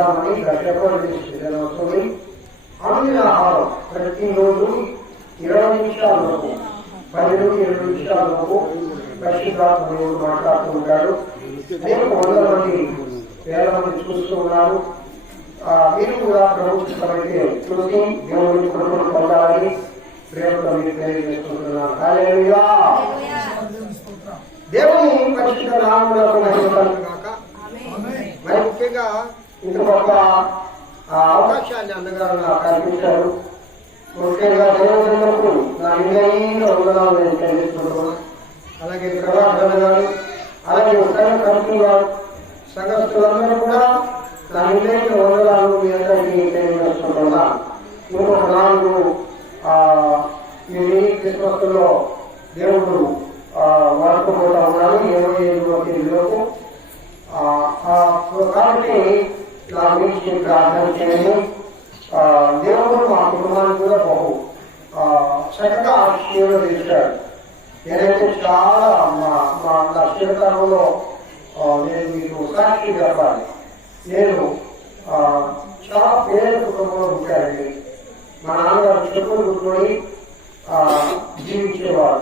వెళ్దామని గట్టపడి వస్తుంది. ఆమె ఆహారం ప్రతిరోజు 20 నిమిషాలకు 10 నుండి 20 నిమిషాలకు పరిశుద్ధాత్మడు మాట్లాడుతూ ఉంటాడు. నేను 100 మంది 1000 మంది చూస్తూ ఉన్నాను. మీరు కూడా ప్రభుత్వమైతే చూసి దేవుని కుటుంబం పొందాలని ప్రేమతో మీరు తెలియజేసుకుంటున్నాను. హల్లెలూయా. దేవుని పరిశుద్ధ నామమునకు మహిమ కలుగును గాక. మరి ముఖ్యంగా ఇంకొక అవకాశాన్ని అన్నగారు నాకు కల్పించారు. ముఖ్యంగా దేవతలకు నా నిజమైన వందనాలు నేను తెలియజేసుకుంటున్నాను. అలాగే ప్రభాకర్ గారు, అలాగే ఉత్తర కమిటీ గారు, సంఘస్థులందరూ కూడా నా నిజమైన వందనాలు మీ అందరికీ తెలియజేసుకుంటున్నా. ఇంకొక 4 క్రిస్మస్లో దేవుడు వాడుకోబోతా ఉన్నాను 25వ కాబట్టి నా గురించి ప్రార్థన చేయండి. దేవుడు మా కుటుంబాన్ని కూడా బహు చక్కగా ఆశీర్వదించాడు. నేనైతే చాలా మా చిరకాలంలో నేను మీకు సాక్షి చెప్పాలి. నేను చాలా పేద కుటుంబంలో ఉంటానండి. మా నాన్నగారు చెప్పులు కుట్టుకొని జీవించేవారు.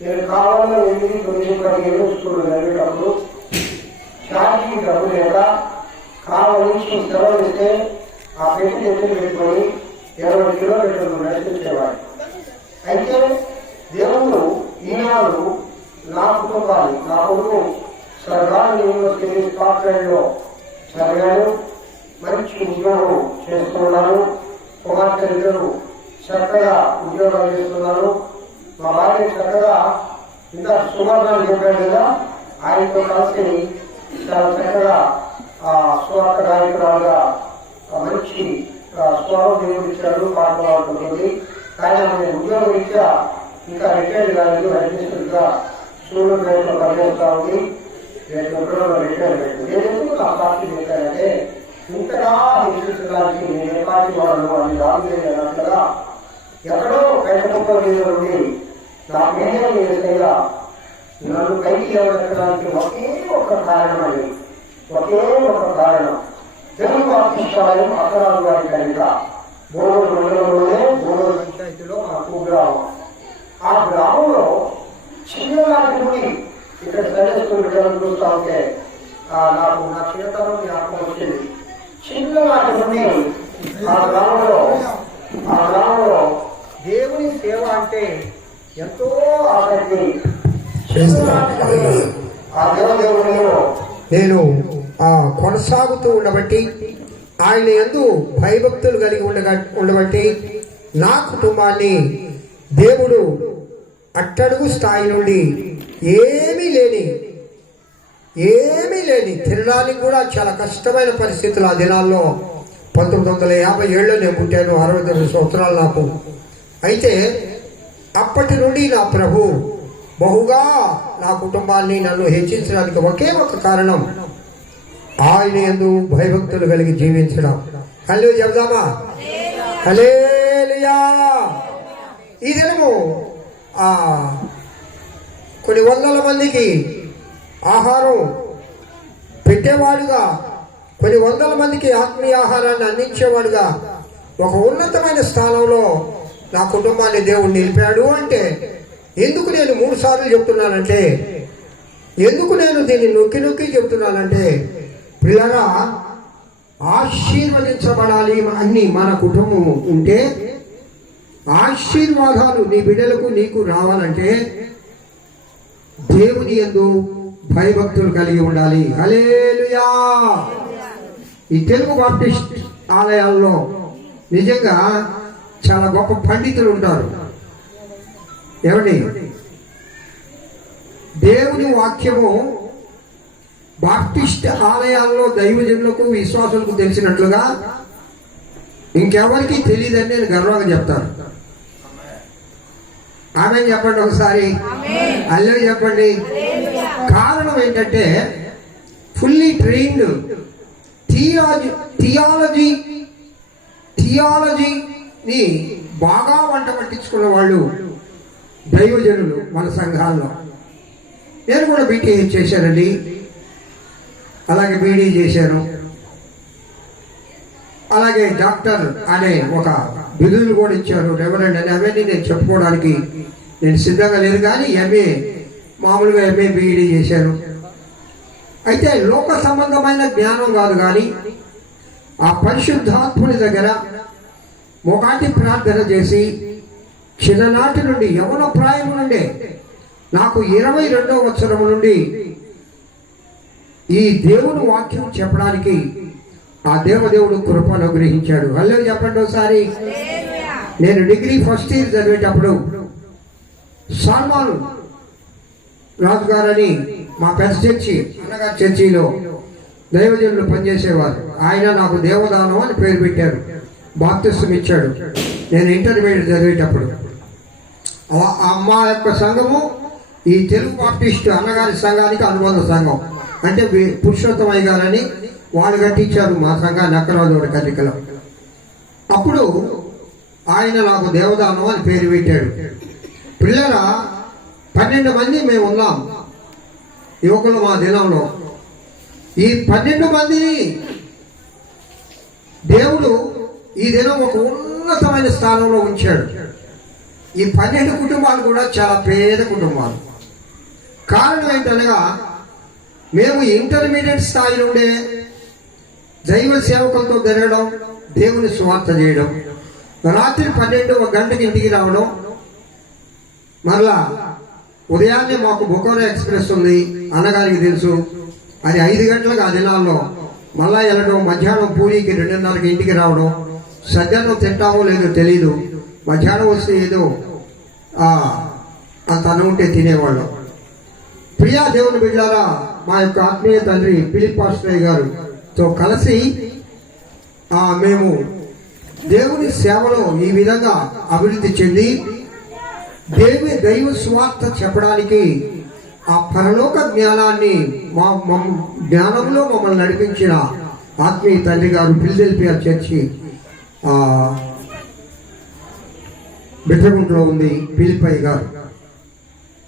నేను కావాలో 8, 9, 10 ఏళ్ళు స్కూల్ చదివేటప్పుడు ఛార్జీకి డబ్బు లేక కావాల్సి సెలవు ఇస్తే ఆ పెట్టి ఎత్తులు పెట్టుకొని 20 కిలోమీటర్లు నడిపించేవాడు. అయితే దేవుడు ఈనాడు నా కుటుంబాన్ని, నా కొడుకు సర్కారు యూనివర్సిటీ స్కాట్లాండ్లో చదివాడు. మంచి ఉద్యోగం చేస్తున్నాను. కుమార్తెలు చక్కగా ఉద్యోగాలు చేస్తున్నాను. మా భార్య చక్కగా ఇంత సుమారు చెప్పాడు కదా, ఆయనతో కలిసి చాలా చక్కగా స్వార్థ గాయకురాలుగా మంచి స్వరం నిర్మించాడు. పాట పాడుతుంది. కానీ ఆమె ఉద్యోగ రీత్యా ఇంకా రిటైర్డ్ కాలేదు. అడ్మినిస్ట్రేటివ్గా స్టూడెంట్ లైఫ్లో పనిచేస్తా ఉంది. ఫిబ్రవరిలో రిటైర్ అయ్యింది. నేను ఎందుకు నా పార్టీ చెప్పానంటే ఇంతగా హెచ్చరించడానికి నేను ఏ పార్టీ వాళ్ళు అని రాజుగా ఎక్కడో బయటపో నుండి నా మేనే ఏదైనా నన్ను పైకి లేవనెత్తడానికి ఒకే ఒక కారణం అది, ఒకే ఒక కారణం. తెలుగు ఆర్టిస్టాలయం అక్కరాలు వారి కనుక బోడూరు మండలంలోనే బోడూరు పంచాయతీలో మా కుగ్రామం. ఆ గ్రామంలో చిన్ననాటి నుండి ఇక్కడ సండే స్కూల్ విధానం చూస్తా ఉంటే నాకు నా చిన్నతనం జ్ఞాపకం వచ్చింది. చిన్ననాటి నుండి ఆ గ్రామంలో దేవుని సేవ అంటే ఎంతో ఆసక్తి. ఆ దేవదేవుడిలో నేను కొనసాగుతూ ఉండబట్టి, ఆయన యందు భయభక్తులు కలిగి ఉండబట్టి నా కుటుంబాన్ని దేవుడు అట్టడుగు స్థాయి నుండి ఏమీ లేని తినడానికి కూడా చాలా కష్టమైన పరిస్థితులు. ఆ దినాల్లో 1957లో నేను పుట్టాను. 69 సంవత్సరాలు నాకు. అయితే అప్పటి నుండి నా ప్రభు బహుగా నా కుటుంబాన్ని, నన్ను హెచ్చించడానికి ఒకే ఒక కారణం, ఆయన యందు భయభక్తులు కలిగి జీవించడం. హల్లెలూయా చెబుదామా? హల్లెలూయా. ఈ దినము కొన్ని వందల మందికి ఆహారం పెట్టేవాడుగా, కొన్ని వందల మందికి ఆత్మీయ ఆహారాన్ని అందించేవాడుగా ఒక ఉన్నతమైన స్థానంలో నా కుటుంబాన్ని దేవుడు నిలిపాడు. అంటే ఎందుకు నేను 3 సార్లు చెప్తున్నానంటే, ఎందుకు నేను దీన్ని నొక్కి చెప్తున్నానంటే, పిల్లరా ఆశీర్వదించబడాలి అని మన కుటుంబం ఉంటే, ఆశీర్వాదాలు నీ బిడ్డలకు నీకు రావాలంటే దేవుని యందు భయభక్తులు కలిగి ఉండాలి. హల్లెలూయా. ఈ తెలుగు బాప్టిస్ట్ ఆలయాల్లో నిజంగా చాలా గొప్ప పండితులు ఉంటారు. ఏమండి, దేవుని వాక్యము బాప్టిస్ట్ ఆలయాల్లో దైవజనులకు, విశ్వాసులకు తెలిసినట్లుగా ఇంకెవరికి తెలియదని నేను గర్వంగా చెప్తాను. ఆమె చెప్పండి ఒకసారి. అల్లే చెప్పండి. కారణం ఏంటంటే ఫుల్లీ ట్రైన్డ్ థియాలజీని బాగా వంట పట్టించుకున్న వాళ్ళు దైవజనులు మన సంఘాల్లో. నేను కూడా బీటీహెచ్ చేశానండి, అలాగే బీడీ చేశాను. అలాగే డాక్టర్ అనే ఒక బిరుదులు కూడా ఇచ్చారు, రెవరెండ్ అని. అవన్నీ నేను చెప్పుకోవడానికి నేను సిద్ధంగా లేదు, కానీ ఎంఏ మామూలుగా ఎంఏ బీఈడీ చేశాను. అయితే లోక సంబంధమైన జ్ఞానం కాదు, కానీ ఆ పరిశుద్ధాత్ముని దగ్గర మొకాటి ప్రార్థన చేసి చిన్ననాటి నుండి యవన ప్రాయం నుండే నాకు 22వ సంవత్సరం నుండి ఈ దేవుని వాక్యం చెప్పడానికి ఆ దేవదేవుడు కృప అనుగ్రహించాడు. హల్లెలూయా చెప్పండి ఒకసారి. నేను డిగ్రీ ఫస్ట్ ఇయర్ చదివేటప్పుడు సాల్మాన్ రాజు గారని మా పెద్ద చర్చి అన్నగారి చర్చిలో దైవజనులు పనిచేసేవారు. ఆయన నాకు దేవదానం అని పేరు పెట్టారు, బాప్తిస్తం ఇచ్చాడు నేను ఇంటర్మీడియట్ చదివేటప్పుడు. మా యొక్క సంఘము ఈ తెలుగు బాప్టిస్ట్ అన్నగారి సంఘానికి అనుబంధ సంఘం. అంటే పురుషోత్తమయ్య గారని వాళ్ళు కట్టించారు మా సంఘాన్ని అక్కరాజోడ కన్నికలో. అప్పుడు ఆయన నాకు దేవదానం అని పేరు పెట్టాడు. పిల్లల 12 మంది మేము ఉన్నాం యువకులు మా దినంలో. ఈ 12 మందిని దేవుడు ఈ దినం ఒక ఉన్నతమైన స్థానంలో ఉంచాడు. ఈ 12 కుటుంబాలు కూడా చాలా పేద కుటుంబాలు. కారణం ఏంటనగా మేము ఇంటర్మీడియట్ స్థాయి నుండే దైవ సేవకులతో తిరగడం, దేవుని స్వార్థ చేయడం, రాత్రి 12 గంటకి ఇంటికి రావడం, మరలా ఉదయాన్నే మాకు బొకోరా ఎక్స్ప్రెస్ ఉంది అన్నగారికి తెలుసు, అది 5 గంటలకు ఆ దినాల్లో మళ్ళా వెళ్ళడం, మధ్యాహ్నం పూరికి 2:30కి ఇంటికి రావడం, సద్యాన్నం తింటామో లేదో తెలీదు, మధ్యాహ్నం వస్తే ఏదో అంత అన్నం ఉంటే తినేవాళ్ళం. ప్రియా దేవుని బిడ్డారా, మా యొక్క ఆత్మీయ తండ్రి ఫిలిప్ పాస్టర్ గారుతో కలిసి మేము దేవుని సేవలో ఈ విధంగా అభివృద్ధి చెంది దైవ స్వార్థ చెప్పడానికి ఆ పరలోక జ్ఞానాన్ని జ్ఞానంలో మమ్మల్ని నడిపించిన ఆత్మీయ తండ్రి గారు ఫిలదెల్ఫియా చర్చి బిట్రగుంటలో ఉంది ఫిలిప్పయ్య గారు.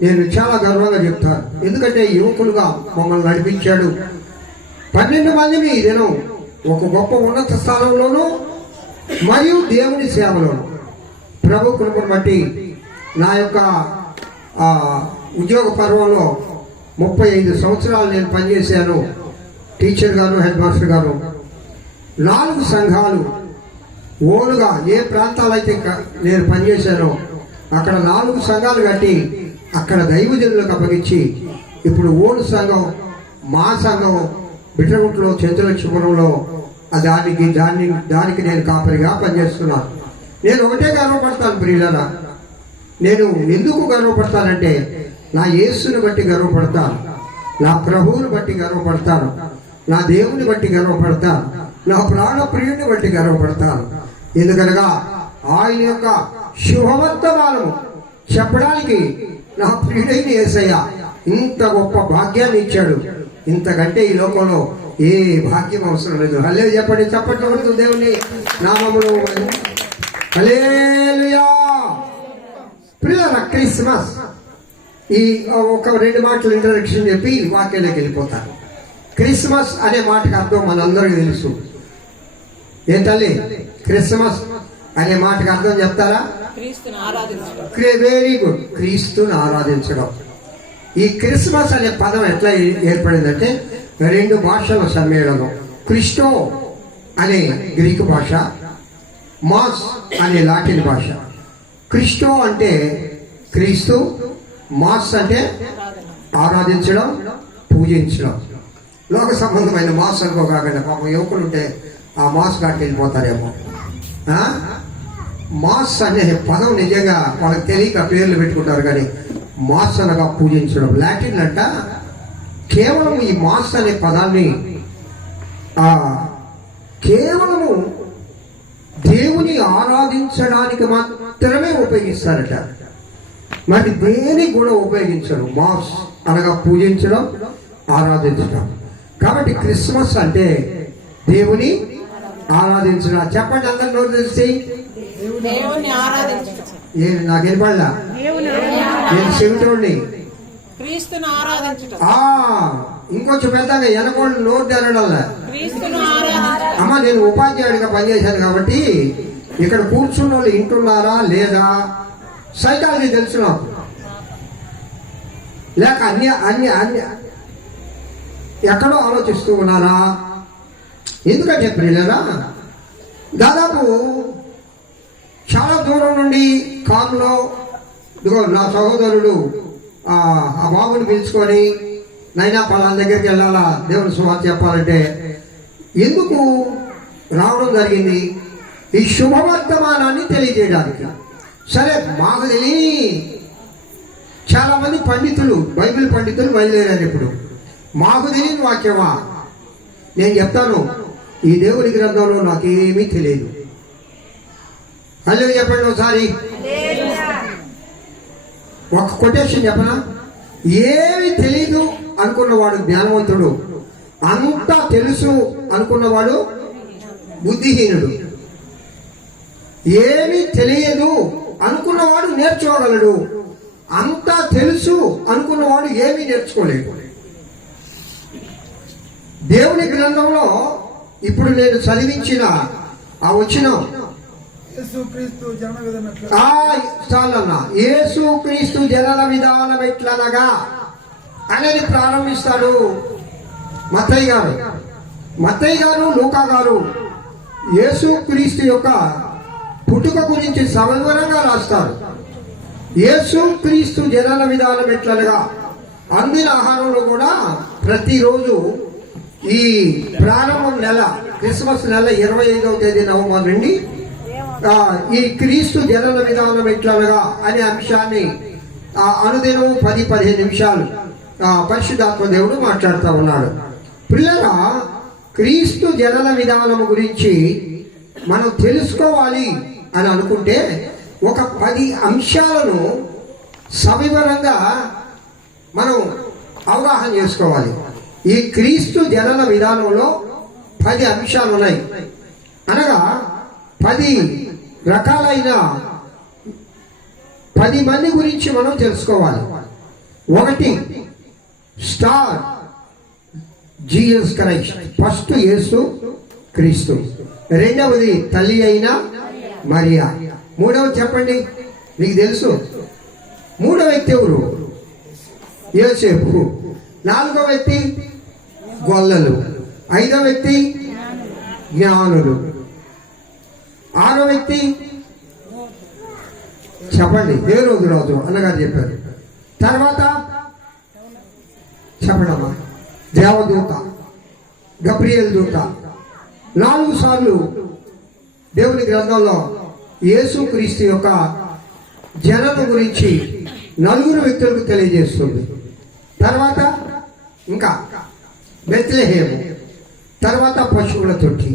నేను చాలా గర్వంగా చెప్తాను, ఎందుకంటే యువకులుగా మమ్మల్ని నడిపించాడు. 12 మందిని ఈ దినం ఒక గొప్ప ఉన్నత స్థానంలోనూ మరియు దేవుని సేవలోను ప్రభు కృపను బట్టి నా యొక్క ఉద్యోగ పర్వంలో 35 సంవత్సరాలు నేను పనిచేశాను. టీచర్ గారు, హెడ్ మాస్టర్ గారు. 4 సంఘాలు ఓనుగా ఏ ప్రాంతాలైతే నేను పనిచేశానో అక్కడ 4 సంఘాలు కట్టి అక్కడ దైవజనులకు అప్పగించి ఇప్పుడు ఓను సంఘం, మా సంఘం బిట్రగుంటలో చంద్రలక్ష్మపురంలో దానికి నేను కాపరిగా పనిచేస్తున్నాను. నేను ఒకటే గర్వపడతాను ప్రియులారా. నేను ఎందుకు గర్వపడతానంటే నా యేసుని బట్టి గర్వపడతాను, నా ప్రభువుని బట్టి గర్వపడతాను, నా దేవుని బట్టి గర్వపడతాను, నా ప్రాణ ప్రియుని బట్టి గర్వపడతాను. ఎందుకనగా ఆయన యొక్క శుభవర్తమానము చెప్పడానికి నా ప్రియుడైన యేసయ్య ఇంత గొప్ప భాగ్యాన్ని ఇచ్చాడు. ఇంతకంటే ఈ లోకంలో ఏ భాగ్యం అవసరం లేదు. హల్లెలూయా చెప్పండి, చప్పట్లు కొడుతూ దేవుని నామములో హల్లెలూయా. ప్రియులారా, క్రిస్మస్ ఈ ఒక 2 మాటలు ఇంట్రడక్షన్ చెప్పి వాక్యంలోకి వెళ్ళిపోతాను. క్రిస్మస్ అనే మాటకు అర్థం మనందరికీ తెలుసు. ఏం తల్లి, క్రిస్మస్ అనే మాటకు అర్థం చెప్తారా? వెరీ గుడ్, క్రీస్తుని ఆరాధించడం. ఈ క్రిస్మస్ అనే పదం ఎట్లా ఏర్పడిందంటే 2 భాషల సమ్మేళనం. క్రిస్టో అనే గ్రీకు భాష, మాస్ అనే లాటిన్ భాష. క్రిస్టో అంటే క్రీస్తు, మాస్ అంటే ఆరాధించడం, పూజించడం. లోక సంబంధమైన మాస్ అనుకోకాకుండా పాపం యువకులు ఉంటే ఆ మాస్ కాటికి వెళ్ళిపోతారేమో. మాస్ అనే పదం నిజంగా వాళ్ళకి తెలియక పేర్లు పెట్టుకుంటారు, కానీ మాస్ అనగా పూజించడం. లాటిన్ అంట కేవలం ఈ మాస్ అనే పదాన్ని కేవలము దేవుని ఆరాధించడానికి మాత్రమే ఉపయోగిస్తారట. మరి దేనికి కూడా ఉపయోగించరు. మాస్ అనగా పూజించడం, ఆరాధించడం. కాబట్టి క్రిస్మస్ అంటే దేవుని ఆరాధించడం. చెప్పండి అందరు నోరు తెలిసి. నాకు వినపడలా, నేను చెవిటోడిని. ఇంకొంచెం పెద్దగా ఎనకోళ్ళు నోరు తెరడల్లా. అమ్మ అమ్మ నేను ఉపాధ్యాయుడిగా పనిచేశాను కాబట్టి ఇక్కడ కూర్చున్న వాళ్ళు వింటున్నారా లేదా, సైకాలజీ తెలుసు నాకు, లేక అన్ని అన్ని అన్ని ఎక్కడో ఆలోచిస్తూ ఉన్నారా? ఎందుకంటే ప్రియులరా, దాదాపు చాలా దూరం నుండి కారులో ఇదిగో నా సహోదరుడు ఆ బాబుని పిలుచుకొని నైనా పలానా దగ్గరికి వెళ్ళాలా దేవుని సువార్త చెప్పాలంటే ఎందుకు రావడం జరిగింది? ఈ శుభవర్తమానాన్ని తెలియజేయడానికి. సరే, మాకు తెలియ చాలా మంది పండితులు, బైబిల్ పండితులు బయలుదేరారు. ఇప్పుడు మాకు తెలియని వాక్యమా? నేను చెప్తాను, ఈ దేవుని గ్రంథంలో నాకేమీ తెలియదు. అల్లెలు చెప్పండి ఒకసారి. ఒక కొటేషన్ చెప్పనా? ఏమి తెలీదు అనుకున్నవాడు జ్ఞానవంతుడు, అంతా తెలుసు అనుకున్నవాడు బుద్ధిహీనుడు. ఏమీ తెలియదు అనుకున్నవాడు నేర్చుకోగలడు, అంతా తెలుసు అనుకున్నవాడు ఏమీ నేర్చుకోలేడు. దేవుని గ్రంథంలో ఇప్పుడు నేను చదివించిన ఆ వచనం యేసుక్రీస్తు జనన విధానం ఎట్లనగా అనేది ప్రారంభిస్తాడు మత్తయి గారు లూకా గారు యేసుక్రీస్తు యొక్క పుట్టుక గురించి సవివరంగా రాస్తారు. యేసుక్రీస్తు జనన విధానం ఎట్లనగా అందిన ఆహారంలో కూడా ప్రతిరోజు ఈ ప్రారంభం నెల క్రిస్మస్ నెల 25వ తేదీ నవంబర్ నుండి ఈ క్రీస్తు జనన విధానం ఎట్లనగా అనే అంశాన్ని అనుదినం 10-15 నిమిషాలు పరిశుద్ధాత్మ దేవుడు మాట్లాడుతూ ఉన్నాడు. పిల్లల క్రీస్తు జనన విధానం గురించి మనం తెలుసుకోవాలి అని అనుకుంటే ఒక 10 అంశాలను సవివరంగా మనం అవగాహన చేసుకోవాలి. ఈ క్రీస్తు జనన విధానంలో 10 అంశాలు ఉన్నాయి. అనగా 10 రకాలైన 10 మంది గురించి మనం తెలుసుకోవాలి. 1 స్టార్ జీసస్ క్రైస్ట్, ఫస్ట్ యేసు క్రీస్తు. 2వది తల్లి అయిన మరియా. 3వది చెప్పండి, మీకు తెలుసు. 3వ వ్యక్తి ఎవరు? యోసేపు. 4వ వ్యక్తి గొల్లలు. 5వ వ్యక్తి జ్ఞానులు. 6వ వ్యక్తి చెప్పండి, దేవుని రోజు అన్నగారు చెప్పారు. తర్వాత చెప్పడమ్మా, దేవదూత గబ్రియల్ దూత. 4 సార్లు దేవుని గ్రంథంలో యేసుక్రీస్తు యొక్క జనన గురించి 4 వ్యక్తులకు తెలియజేస్తుంది. తర్వాత ఇంకా బెత్లెహేము, తర్వాత పశువుల తొట్టి.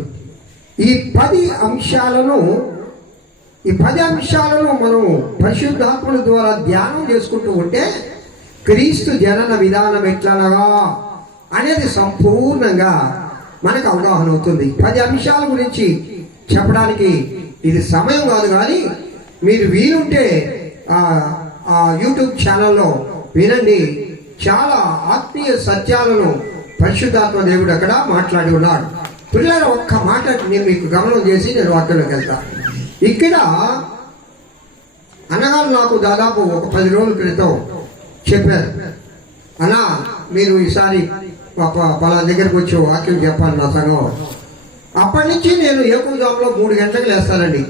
ఈ 10 అంశాలను మనం పరిశుద్ధాత్మల ద్వారా ధ్యానం చేసుకుంటూ ఉంటే క్రీస్తు జనన విధానం ఎట్లనగా అనేది సంపూర్ణంగా మనకు అవగాహన అవుతుంది. 10 అంశాల గురించి చెప్పడానికి ఇది సమయం కాదు, కానీ మీరు వీలుంటే యూట్యూబ్ ఛానల్లో వినండి. చాలా ఆత్మీయ సత్యాలను పరిశుద్ధాత్మ దేవుడు అక్కడ మాట్లాడి ఉన్నాడు. పిల్లల ఒక్క మాట నేను మీకు గమనం చేసి నేను వాక్యంలోకి వెళ్తాను. ఇక్కడ అన్నగారు నాకు దాదాపు ఒక 10 రోజుల క్రితం చెప్పారు, అన్నా మీరు ఈసారి పలా దగ్గరికి వచ్చి వాక్యం చెప్పాలి నా సంఘం. అప్పటి నుంచి నేను ఏకుజాములో 3 గంటలకు లేస్తానండి.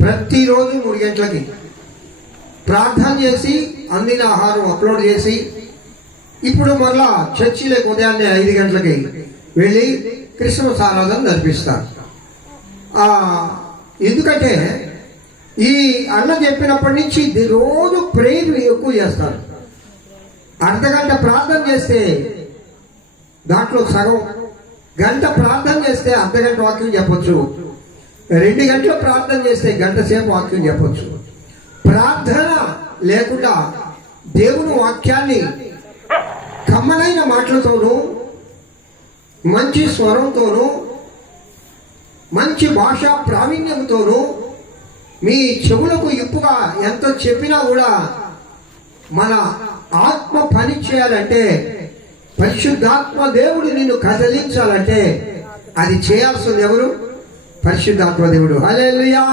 ప్రతిరోజు 3 గంటలకి ప్రార్థన చేసి అందిన ఆహారం అప్లోడ్ చేసి, ఇప్పుడు మరలా చర్చిలోకి ఉదయాన్నే 5 గంటలకి వెళ్ళి క్రిస్మస్ ఆరాధన నడిపిస్తాను. ఎందుకంటే ఈ అన్న చెప్పినప్పటి నుంచి రోజు ప్రేయర్ ఎక్కువ చేస్తాను. అర్ధగంట ప్రార్థన చేస్తే దాంట్లో సగం గంట ప్రార్థన చేస్తే అర్ధగంట వాక్యం చెప్పొచ్చు. 2 గంటలు ప్రార్థన చేస్తే గంట సేపు వాక్యం చెప్పొచ్చు. ప్రార్థన లేకుండా దేవుని వాక్యాన్ని కమ్మనైన మాటలతోనూ మంచి స్వరంతోనూ మంచి భాషా ప్రావీణ్యంతోనూ మీ చెవులకు ఇప్పుగా ఎంత చెప్పినా కూడా మన ఆత్మ పని చేయాలంటే, పరిశుద్ధాత్మ దేవుడు నిన్ను కదిలించాలంటే అది చేయాల్సింది ఎవరు? పరిశుద్ధాత్మ దేవుడు. హల్లెలూయా,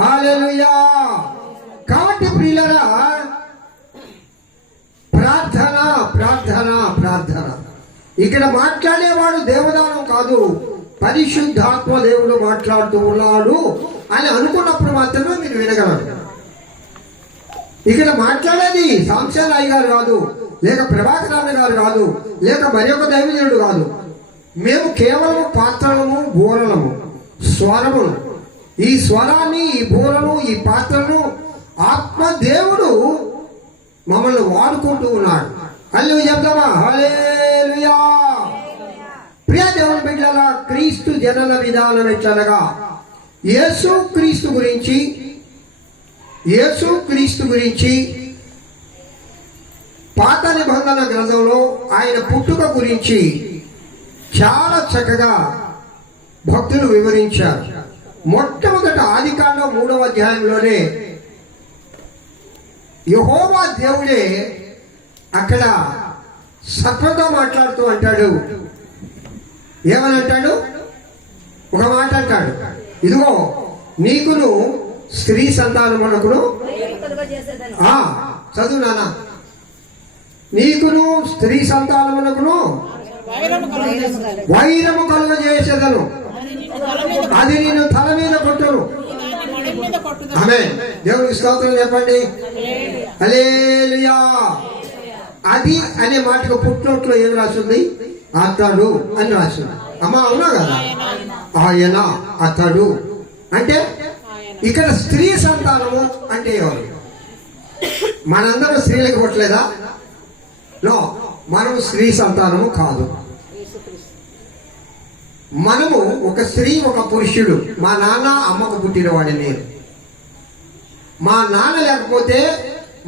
హల్లెలూయా. కాబట్టి ప్రియులారా, ప్రార్థన ప్రార్థన ప్రార్థన. ఇక్కడ మాట్లాడేవాడు దేవదానం కాదు, పరిశుద్ధాత్మ దేవుడు మాట్లాడుతూ ఉన్నాడు అని అనుకున్నప్పుడు మాత్రమే మీరు వినగలరు. ఇక్కడ మాట్లాడేది సాంశన్ అయ్య గారు కాదు, లేక ప్రభాకర్ అన్న గారు కాదు, లేక మరి ఒక దైవజనుడు కాదు. మేము కేవలం పాత్రలము, బూరలము, స్వరములు. ఈ స్వరాన్ని, ఈ బూరను, ఈ పాత్రను ఆత్మదేవుడు మమ్మల్ని వాడుకుంటూ ఉన్నాడు. హల్లెలూయా చెప్తామా? హల్లెలూయా. ప్రియ దేవుని బిడ్డలారా, క్రీస్తు జనన విధానం ఎట్లనగా యేసు క్రీస్తు గురించి పాత నిబంధన గ్రంథంలో ఆయన పుట్టుక గురించి చాలా చక్కగా భక్తులు వివరించారు. మొట్టమొదట ఆదికాండం 3వ అధ్యాయంలోనే యెహోవా దేవుడే అక్కడ సర్పంతో మాట్లాడుతూ అంటాడు. ఏమని అంటాడు? ఒక మాట అంటాడు, ఇదిగో నీకును స్త్రీ సంతానమునకును, చదువు నాన్న, నీకును స్త్రీ సంతానమునకును వైరము కలుగజేసేదను, అది నేను తల మీద కొట్టును. ఆమేన్. దేవునికి స్తోత్రం చెప్పండి. హల్లెలూయా. అది అనే మాటకు పుట్టినట్లో ఏం రాసింది? అతడు అని రాసింది. అమ్మా అవునా కదా? ఆయన, అతడు అంటే ఇక్కడ స్త్రీ సంతానము అంటే ఎవరు? మనందరూ స్త్రీలకు పుట్టలేదా? నో, మనం స్త్రీ సంతానము కాదు. మనము ఒక స్త్రీ, ఒక పురుషుడు. మా నాన్న అమ్మకు పుట్టినవాడిని నేను. మా నాన్న లేకపోతే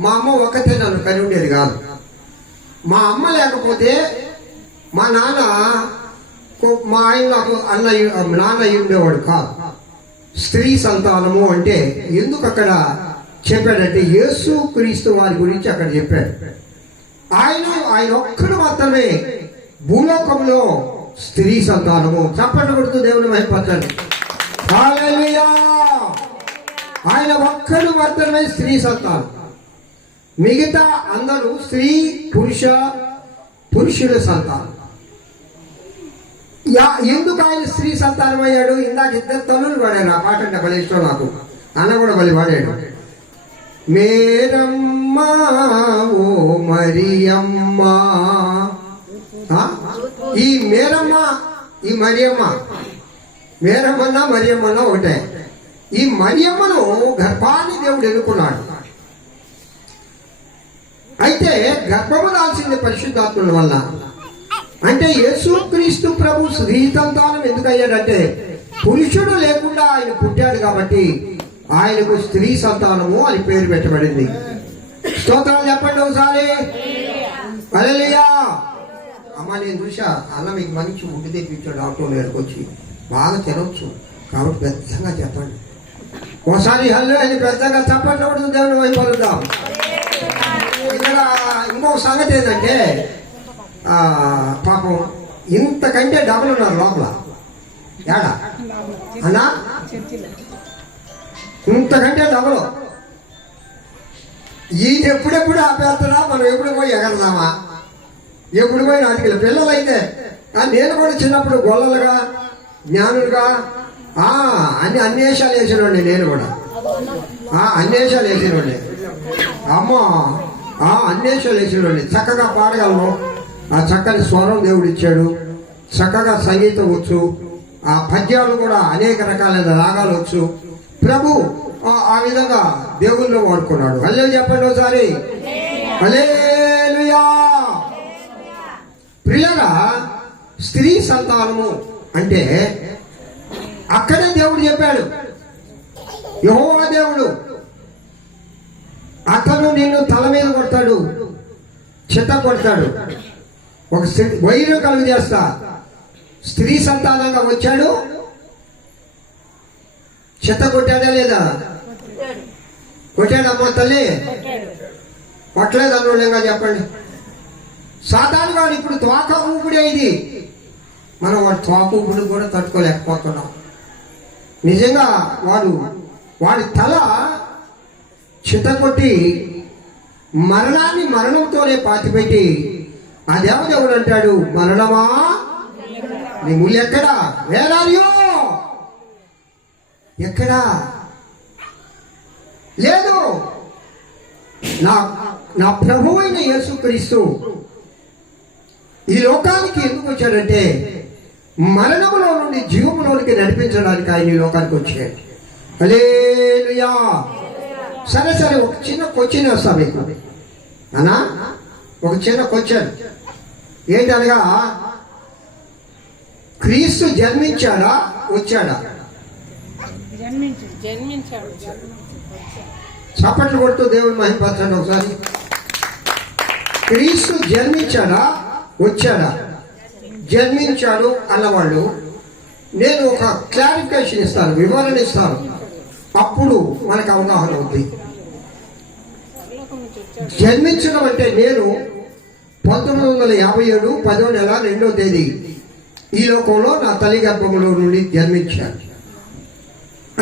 మా అమ్మ ఒకతే నన్ను కని ఉండేది కాదు. మా అమ్మ లేకపోతే మా నాన్న, మా ఆయన నాకు నాన్న అయి ఉండేవాడు కాదు. స్త్రీ సంతానము అంటే ఎందుకు అక్కడ చెప్పాడంటే యేసు క్రీస్తు వారి గురించి అక్కడ చెప్పాడు. ఆయన ఒక్కడు మాత్రమే భూలోకంలో స్త్రీ సంతానము. చప్పట్లు కొడుతూ దేవుని మహిమపరచండి. హల్లెలూయా. ఆయన ఒక్కడు మాత్రమే స్త్రీ సంతానం. మిగతా అందరూ స్త్రీ పురుషుల సంతానం. ఎందుకు ఆయన స్త్రీ సంతానం అయ్యాడు? ఇందాక ఇద్దరు తల్లులు పాడారు. ఆ పాట అంటే బలి ఇష్టం నాకు. అన్న కూడా బలి పాడాడు. మేరమ్మ ఓ మరియమ్మ. ఈ మేరమ్మ, ఈ మరియమ్మ, మేరమ్మన్న మరియమ్మన్న ఒకటే. ఈ మరియమ్మను గర్భాన్ని దేవుడు ఎన్నుకున్నాడు. అయితే గర్భము దాల్సింది పరిశుద్ధాత్ముల వల్ల. అంటే యేసుక్రీస్తు ప్రభు స్త్రీ సంతానం ఎందుకు అయ్యాడంటే పురుషుడు లేకుండా ఆయన పుట్టాడు కాబట్టి ఆయనకు స్త్రీ సంతానము అని పేరు పెట్టబడింది. స్తోత్రాలు చెప్పండి ఒకసారి. హల్లెలూయా. అమ్మ నేను చూసా, అన్న మీకు మంచి ఉండి తెప్పించాడు ఆటో నేర్కొచ్చి, బాగా తినవచ్చు కాబట్టి పెద్దగా చెప్పండి. ఒకసారి హల్లో అని పెద్దగా చెప్పండి. ఒకటి దేవుని వైపరుద్దాం. ఇక్కడ ఇంకొక సంగతి ఏంటంటే పాపం ఇంతకంటే డబుల్ ఉన్నారు లోపల. ఏడా అన్నా? ఇంతకంటే డబుల్. ఈయన ఎప్పుడెప్పుడు ఆపేస్తారా, మనం ఎప్పుడు పోయి ఎగరదామా, ఎప్పుడు పోయి నాటికి పిల్లలైతే నేను కూడా చిన్నప్పుడు గొల్లలుగా జ్ఞానులుగా అన్వేషాలు వేసినండి. నేను కూడా అన్వేషాలు వేసినండి. అమ్మ అన్వేషాలు వేసినండి. చక్కగా పాడగలను. ఆ చక్కని స్వరం దేవుడు ఇచ్చాడు. చక్కగా సంగీతం వచ్చు. ఆ పద్యాలు కూడా అనేక రకాలైన రాగాలు వచ్చు. ప్రభు ఆ విధంగా దేవుళ్ళు వాడుకున్నాడు. హల్లెలూయా చెప్పండి ఒకసారి. హల్లెలూయా. ప్రియులారా, స్త్రీ సంతానము అంటే అక్కడే దేవుడు చెప్పాడు. యెహోవా దేవుడు అతను నిన్ను తల మీద కొడతాడు, చెత్త కొడతాడు, ఒక వైరు కలుగు చేస్తా. స్త్రీ సంతానంగా వచ్చాడు, చెత్త కొట్టాడా లేదా? కొట్టాడమ్మా తల్లి? కొట్టలేదు అన్నోళ్ళంగా చెప్పండి. సాతాను గారు ఇప్పుడు తోక ఊపిడే ఇది. మనం వాడి తోపుడు కూడా తట్టుకోలేకపోతున్నాం. నిజంగా వాడి తల చితకొట్టి మరణాన్ని మరణంతోనే పాతిపెట్టి ఆ దేవదేవుడు అంటాడు, మరణమా నీ ముళ్ళు ఎక్కడా, వేరారియో ఎక్కడా లేదు. నా ప్రభు అయిన యేసుక్రీస్తు ఈ లోకానికి ఎందుకు వచ్చాడంటే మరణములో నుండి జీవములోనికి నడిపించడానికి ఆయన ఈ లోకానికి వచ్చాడు. హల్లెలూయా. సరే ఒక చిన్న క్వశ్చన్ వస్తా మీకు అన్నా, ఒక చిన్న క్వశ్చన్ ఏంటనగా, క్రీస్తు జన్మించాడా వచ్చాడా? చప్పట్లు కొడుతూ దేవుని మహిమపరచండి ఒకసారి. క్రీస్తు జన్మించాడా వచ్చాడా? జన్మించాడు అన్నవాళ్ళు నేను ఒక క్లారిఫికేషన్ ఇస్తాను, వివరణ ఇస్తాను, అప్పుడు మనకు అవగాహన అవుతుంది. జన్మించడం అంటే నేను 1957 10వ నెల 2వ తేదీ ఈ లోకంలో నా తల్లి గర్భంలో నుండి జన్మించాను.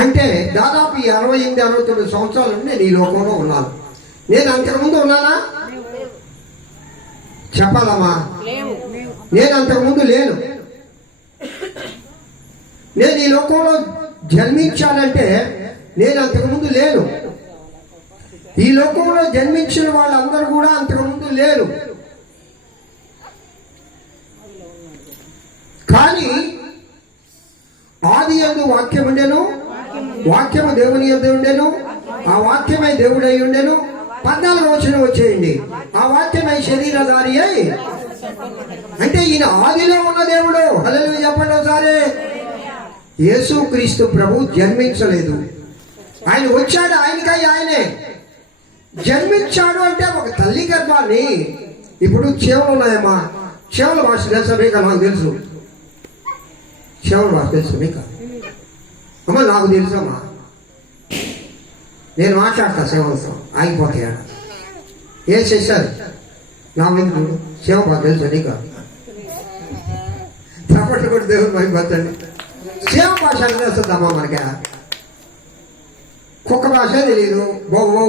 అంటే దాదాపు 68-69 సంవత్సరాల నుండి నేను ఈ లోకంలో ఉన్నాను. నేను అంతకుముందు ఉన్నానా చెప్పాలమ్మా? నేను అంతకుముందు లేను. నేను ఈ లోకంలో జన్మించానంటే నేను అంతకుముందు లేను. ఈ లోకంలో జన్మించిన వాళ్ళందరూ కూడా అంతకుముందు లేరు. కానీ ఆది యందు వాక్యం ఉండెను, వాక్యము దేవుని యందు ఉండెను, ఆ వాక్యమై దేవుడై ఉండెను. 14వ వచనం వచ్చేయండి. ఆ వాక్యమై శరీరధారి అయి, అంటే ఈయన ఆదిలో ఉన్న దేవుడు. హల్లెలూయా చెప్పండి ఒకసారి. యేసుక్రీస్తు ప్రభు జన్మించలేదు, ఆయన వచ్చాడు. ఆయనే జన్మించాడు. అంటే ఒక తల్లి గర్భాన్ని, ఇప్పుడు చేవలు ఉన్నాయమ్మా, చేవల భాష తెలుసా మీకు? నాకు తెలుసు చేవల భాష తెలుసు మీకు అమ్మా? నాకు తెలుసమ్మా, నేను మాట్లాడతా సేవలతో, ఆగిపోతాయా ఏ చేశారు నా మీకు సేవ భాష తెలుసా నీకు? తప్పట్లు కూడా దేవుని మహిమపరచండి. సేవ భాష అంటే వస్తుందమ్మా మనకి? కుక్క భాష తెలియదు, బౌ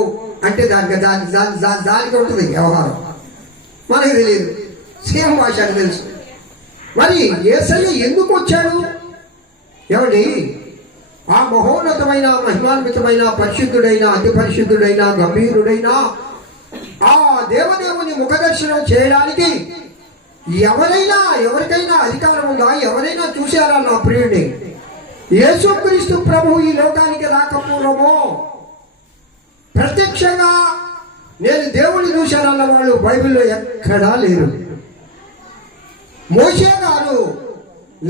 అంటే దానికి ఉంటుంది వ్యవహారం, మనకి తెలియదు. సేమ్ భాష అని తెలుసు. మరి యేసయ్య ఎందుకు వచ్చాడు? ఏమండి, ఆ మహోన్నతమైన మహిమాన్వితమైన పరిశుద్ధుడైన అతి పరిశుద్ధుడైన గంభీరుడైన ఆ దేవదేవుని ముఖదర్శనం చేయడానికి ఎవరికైనా అధికారం ఉందా? ఎవరైనా చూశారా నా ప్రియుడిని? యేసుక్రీస్తు ప్రభు ఈ లోకానికి రాకపూర్వము ప్రత్యక్షంగా నేను దేవుడిని చూశానన్న వాళ్ళు బైబిల్లో ఎక్కడా లేరు. మోషే గారు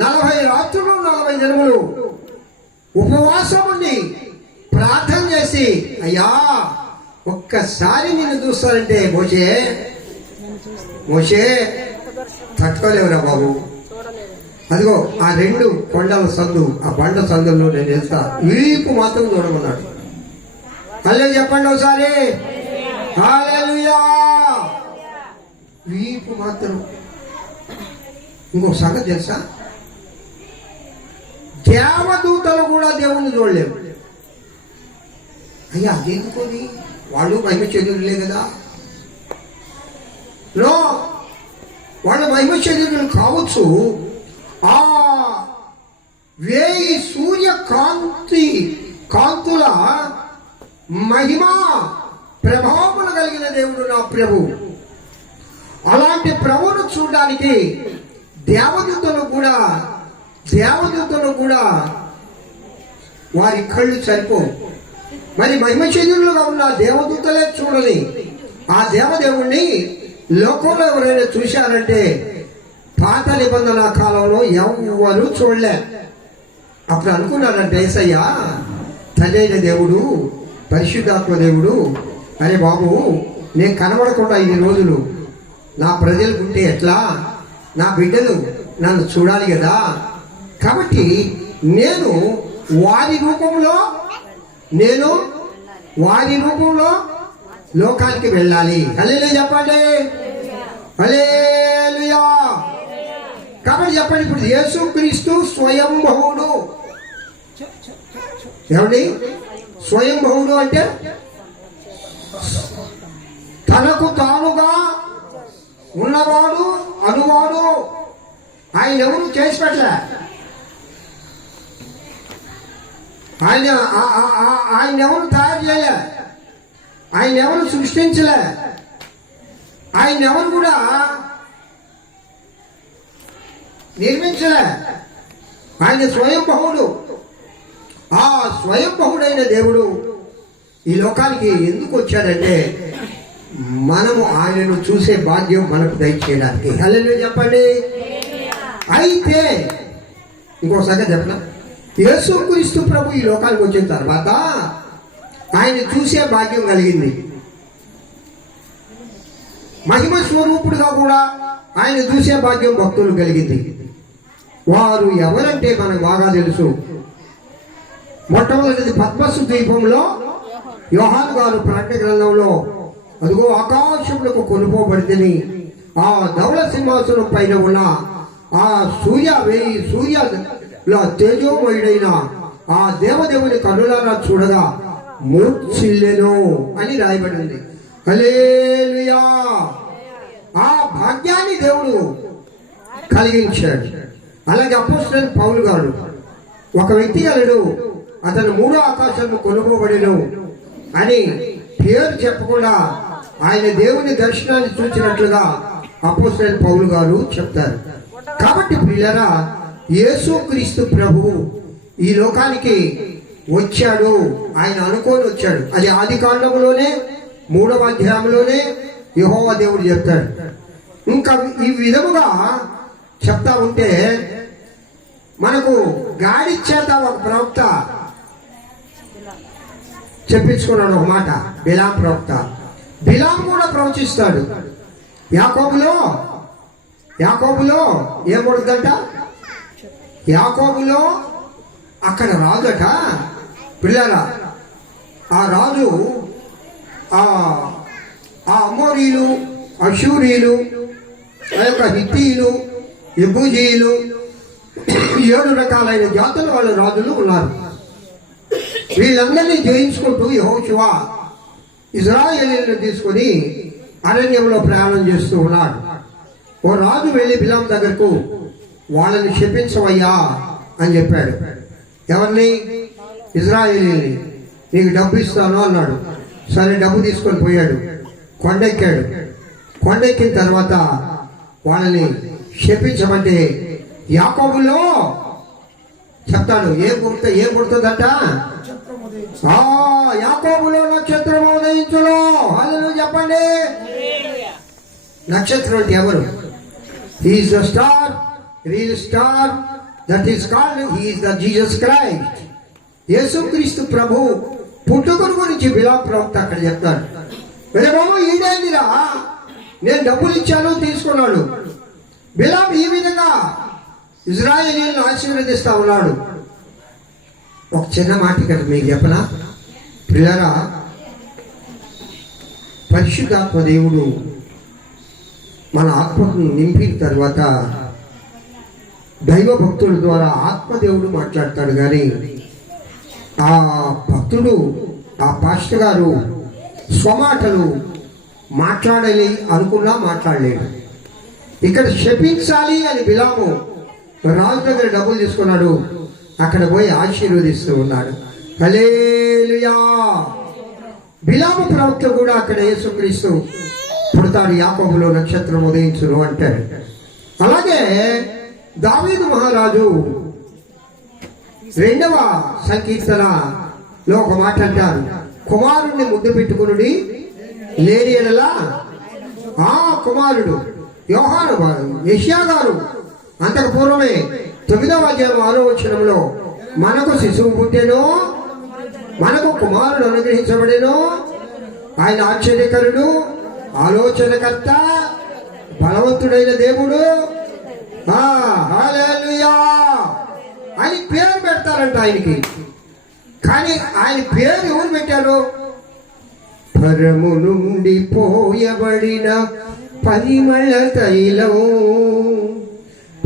40 రాత్రులు 40 దినములు ఉపవాసం ఉండి ప్రార్థన చేసి, అయ్యా ఒక్కసారి నిన్ను చూస్తానంటే మోషే తట్టుకోలేవురా బాబు. అదిగో ఆ 2 కొండల సందు, ఆ బండ సందుల్లో నేను వెళ్తా, వీపు మాత్రం చూడమన్నాడు. హల్లెలూయా చెప్పండి ఒకసారి. హల్లెలూయా. వీపు మాత్రం. ఇంకొక సంగతి తెలుసా? దేవదూతలు కూడా దేవుణ్ణి చూడలేవు. అయ్యా అదెందుకొని? వాళ్ళు మహిమ చెందులే కదా. లో వాళ్ళ మహిమ చెందులు కావచ్చు. ఆ 1000 సూర్య కాంతుల మహిమ ప్రభావములు కలిగిన దేవుడు నా ప్రభు. అలాంటి ప్రభువును చూడడానికి దేవదూతలు కూడా వారి కళ్ళు సరిపో. మరి మహిమ చైతన్యులుగా ఉన్న దేవదూతలే చూడని ఆ దేవదేవుణ్ణి లోకంలో ఎవరైనా చూశారంటే పాత నిబంధన కాలంలో ఎవరు చూడలే. అప్పుడు అనుకున్నారంటే యేసయ్య తండ్రైన దేవుడు, పరిశుద్ధాత్మ దేవుడు, అరే బాబు నేను కనబడకుండా 2 రోజులు నా ప్రజలకు ఉంటే ఎట్లా? నా బిడ్డలు నన్ను చూడాలి కదా. కాబట్టి నేను వారి రూపంలో లోకానికి వెళ్ళాలి. హల్లెలూయా చెప్పండి. హల్లెలూయా. కాబట్టి చెప్పండి, ఇప్పుడు యేసుక్రీస్తు స్వయంభవుడు. ఏమండి స్వయంభవుడు అంటే? తనకు తానుగా ఉన్నవాడు అనువాడు. ఆయన ఎవరు చేసి పెట్టలే, ఆయన ఎవరు తయారు చేయలే, ఆయన ఎవరు సృష్టించలే, ఆయన ఎవరు కూడా నిర్మించలే. ఆయన స్వయంభవుడు. ఆ స్వయంభవుడైన దేవుడు ఈ లోకానికి ఎందుకు వచ్చాడంటే మనము ఆయనను చూసే భాగ్యం మనకు దయచేయడానికి. హల్లెలూయా చెప్పండి. అయితే ఇంకోసారి చెప్పనా, యేసుక్రీస్తు ప్రభు ఈ లోకానికి వచ్చిన తర్వాత ఆయన చూసే భాగ్యం కలిగింది. మహిమ స్వరూపుడుగా కూడా ఆయన చూసే భాగ్యం భక్తులు కలిగింది. వారు ఎవరంటే మనకు బాగా తెలుసు. మొట్టమొదటిది పద్మసు ద్వీపంలో యోహాను గారు ప్రకటన గ్రంథంలో, అదిగో ఆకాశములకు కొనుపోబడితేని ఆ ధవళ సింహాసనం పైన ఉన్న ఆ సూర్యుల తేజోమయుడైన ఆ దేవదేవుని కనులారా చూడగా మూర్ఛిల్లెను అని రాయబడింది. హల్లెలూయా. ఆ భాగ్యాన్ని దేవుడు కలిగించాడు. అలాగే అపోస్తలుడైన పౌలు గారు, ఒక వ్యక్తి గలడు, అతను మూడో ఆకాశాలను కొనుగోబడిను అని పేరు చెప్పకుండా ఆయన దేవుని దర్శనాన్ని చూసినట్లుగా అపోస్తలుడైన పౌలు గారు చెప్తారు. కాబట్టి ప్రియులారా, యేసుక్రీస్తు ప్రభువు ఈ లోకానికి వచ్చాడు. ఆయన అనుకోని వచ్చాడు. అది ఆది కాండములోనే 3వ అధ్యాయంలోనే యెహోవా దేవుడు చెప్తాడు. ఇంకా ఈ విధముగా చెప్తా ఉంటే మనకు గాడి చేత ఒక ప్రవక్త చెప్పించుకున్నాడు ఒక మాట. బిలాం ప్రవక్త. బిలాం కూడా ప్రవచిస్తాడు. యాకోబులో ఏమడుగుదంట? యాకోబులో అక్కడ రాజట పిల్లరా. ఆ రాజు ఆ అమోరీలు, అషూరీలు, ఆ యొక్క హిత్తీయులు, యెబూజీయులు, 7 రకాలైన జాతుల వాళ్ళ రాజులు ఉన్నారు. వీళ్ళందరినీ జయించుకుంటూ యెహోషువ ఇశ్రాయేలీయులను తీసుకొని అరణ్యంలో ప్రయాణం చేస్తూ ఉన్నాడు. ఓ రాజు వెళ్ళి బిలాం దగ్గరకు, వాళ్ళని శపించవయ్యా అని చెప్పాడు. ఎవరిని? ఇశ్రాయేలీయుల్ని. నీకు డబ్బు ఇస్తాను అన్నాడు. సరే డబ్బు తీసుకొని పోయాడు. కొండెక్కాడు. కొండెక్కిన తర్వాత వాళ్ళని శపించమంటే యాకోబులో చెప్తాడు. ఏం పుడుతుందట? యాకోబులో నక్షత్రం ఉదయించులో. హల్లెలూయా చెప్పండి. నక్షత్రం అంటే ఎవరు? He is the star, real star, that is called, he is the Jesus Christ. యేసుక్రీస్తు ప్రభు పుట్టుకను గురించి బిలాం ప్రవక్త అక్కడ చెప్తాడు. బాబు ఈడేందిరా, నేను డబ్బులు ఇచ్చాను తీసుకున్నాడు. బిలాం ఈ విధంగా ఇశ్రాయేలీయులను ఆశీర్వదిస్తా ఉన్నాడు. ఒక చిన్న మాట ఇక్కడ మీకు చెప్పనా పిల్లరా, పరిశుద్ధాత్మ దేవుడు మన ఆత్మను నింపిన తర్వాత దైవ భక్తుల ద్వారా ఆత్మదేవుడు మాట్లాడతాడు. కానీ ఆ భక్తుడు, ఆ పాస్టర్ గారు స్వమాటలు మాట్లాడాలి అనుకున్నా మాట్లాడలేడు. ఇక్కడ శపించాలి అని బిలాము రాజు దగ్గర డబ్బులు తీసుకున్నాడు. అక్కడ పోయి ఆశీర్వదిస్తూ ఉన్నాడు. హల్లెలూయా. బిలాము ప్రవక్త కూడా అక్కడ యేసుక్రీస్తు పుడతాడు, యాకోబులో నక్షత్రం ఉదయించును అంటాడు. అలాగే దావీదు మహారాజు 2వ సంకీర్తనలో ఒక మాట అంటారు, కుమారుణ్ణి ముద్దు పెట్టుకునుడి లేని ఎడల. ఆ కుమారుడు యోహాను యెషయా గారు అంతకు పూర్వమే 9వ అధ్యాయం 6వ వచనంలో, మనకు శిశువు పుట్టెను, మనకు కుమారుడు అనుగ్రహించబడెను, ఆయన ఆశ్చర్యకరుడు, ఆలోచనకర్త, బలవంతుడైన దేవుడు, హల్లెలూయా అని పేరు పెడతారంట ఆయనకి. కానీ ఆయన పేరు ఎవరు పెట్టారు? పరము నుండి పోయబడిన పరిమళ తైలం,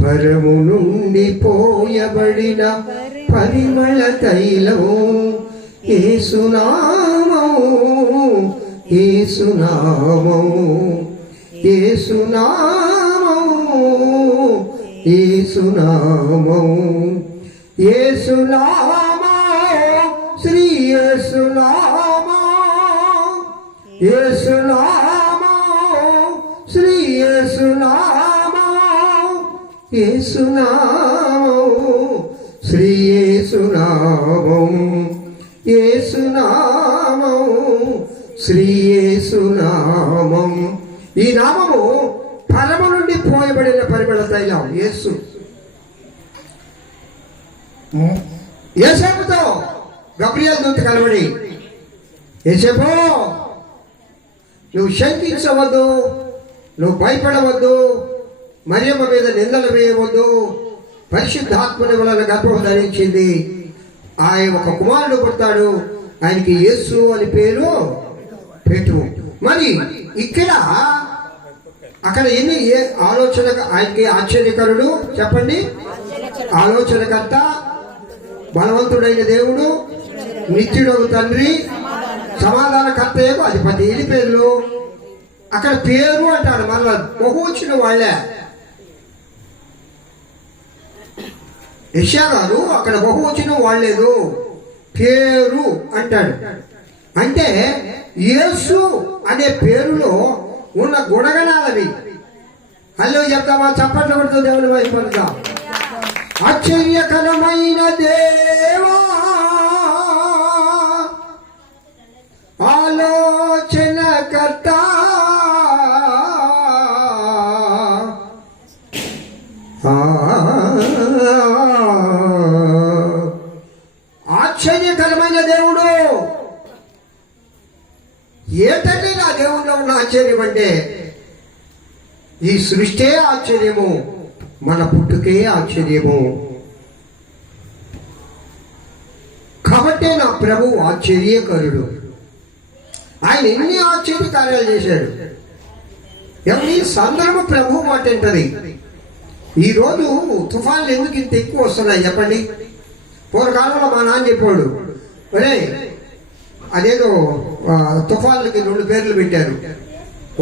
పరము నుండి పోయబడిన పరిమళ తైలము యేసునామము యేసునామము యేసునామము యేసునామము యేసునామము శ్రీ యేసునామము యేసునామము శ్రీ యేసునామము యేసునామము శ్రీ యేసునామము యేసునామము శ్రీ యేసునామము. ఈ నామము పరము నుండి పోయబడిన పరిమళ తైలం యేసు. యేసేపుతో గబ్రియల్ దూత కలవడి, యేసేపు నువ్వు శంకించవద్దు, నువ్వు భయపడవద్దు, మరియమ్మ మీద నిందలు వేయవద్దు, పరిశుద్ధాత్మని వలన గర్భం ధరించింది, ఆయన ఒక కుమారుడు పుడతాడు, ఆయనకి యేసు అని పేరు పెట్టు. మరి ఇక్కడ అక్కడ ఎన్ని ఆలోచన, ఆయనకి ఆశ్చర్యకరుడు చెప్పండి, ఆలోచనకర్త, బలవంతుడైన దేవుడు, నిత్యుడవు తండ్రి, సమాధానకర్త, అధిపతి, ఇది పేర్లు. అక్కడ పేరు అంటాడు, మళ్ళా బహువచన వాళ్ళే. యెషయా గారు అక్కడ బహువచనం వాడలేదు, పేరు అంటాడు. అంటే యేసు అనే పేరులో ఉన్న గుణగణాలవి. హలో చెప్తామా? చప్పట్లు కొడుతూ దేవుని వైపరుగా. ఆశ్చర్యకరమైన దేవా, ఆలోచనకర్త, ఆశ్చర్యకరమైన దేవుడు. ఏంటంటే నా దేవుల్లో ఉన్న ఆశ్చర్యం అంటే ఈ సృష్టి ఆశ్చర్యము, మన పుట్టుకే ఆశ్చర్యము. కాబట్టి నా ప్రభు ఆశ్చర్యకరుడు. ఆయన ఎన్ని ఆశ్చర్య కార్యాలు చేశాడు. ఎవరి సందర్భ ప్రభు మాట ఏంటది. ఈరోజు తుఫాన్లు ఎందుకు ఇంత ఎక్కువ వస్తున్నాయి చెప్పండి? పూర్వకాలంలో మా నాన్న చెప్పాడు, అరే అదేదో తుఫాన్లకి 2 పేర్లు పెట్టారు.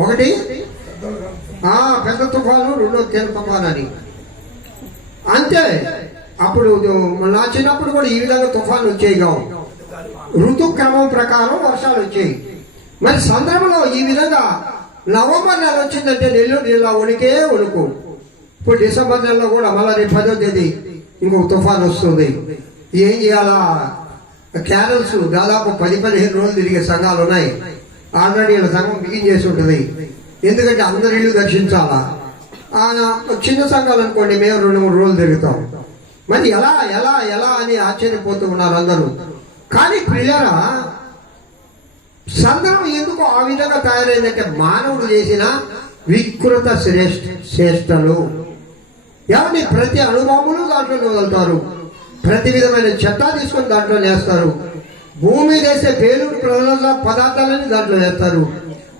ఒకటి పెద్ద తుఫాను, రెండో చిన్న తుఫాను అని. అంతే. అప్పుడు నా చిన్నప్పుడు కూడా ఈ విధంగా తుఫాన్లు వచ్చాయి కావు, ఋతుక్రమం ప్రకారం వర్షాలు వచ్చాయి. మరి సందర్భంలో ఈ విధంగా నవంబర్ నెల వచ్చిందంటే నెల్లూరు జిల్లా వణికే వణుకు. ఇప్పుడు డిసెంబర్ నెలలో కూడా మళ్ళీ రేపు 10వ తేదీ ఇంకొక తుఫాన్ వస్తుంది. ఏం చేయాలా? క్యారల్స్ దాదాపు 10-15 రోజులు తిరిగే సంఘాలు ఉన్నాయి. ఆల్రెడీ వీళ్ళ సంఘం బిగిన్ చేసి ఉంటుంది. ఎందుకంటే అందరి ఇల్లు దర్శించాలా. చిన్న సంఘాలు అనుకోండి, మేము 2-3 రోజులు తిరుగుతాం. మరి ఎలా ఎలా ఎలా అని ఆశ్చర్యపోతూ ఉన్నారు అందరూ. కానీ పిల్లరా, సందర్భం ఎందుకు ఆ విధంగా తయారైందంటే మానవుడు చేసిన వికృత శ్రేష్టలు. ఎవరి ప్రతి అనుభవములు దాంట్లో వదులుతారు, ప్రతి విధమైన చెత్త తీసుకొని దాంట్లో వేస్తారు, భూమి వేసే పేరు పదార్థాలని దాంట్లో వేస్తారు.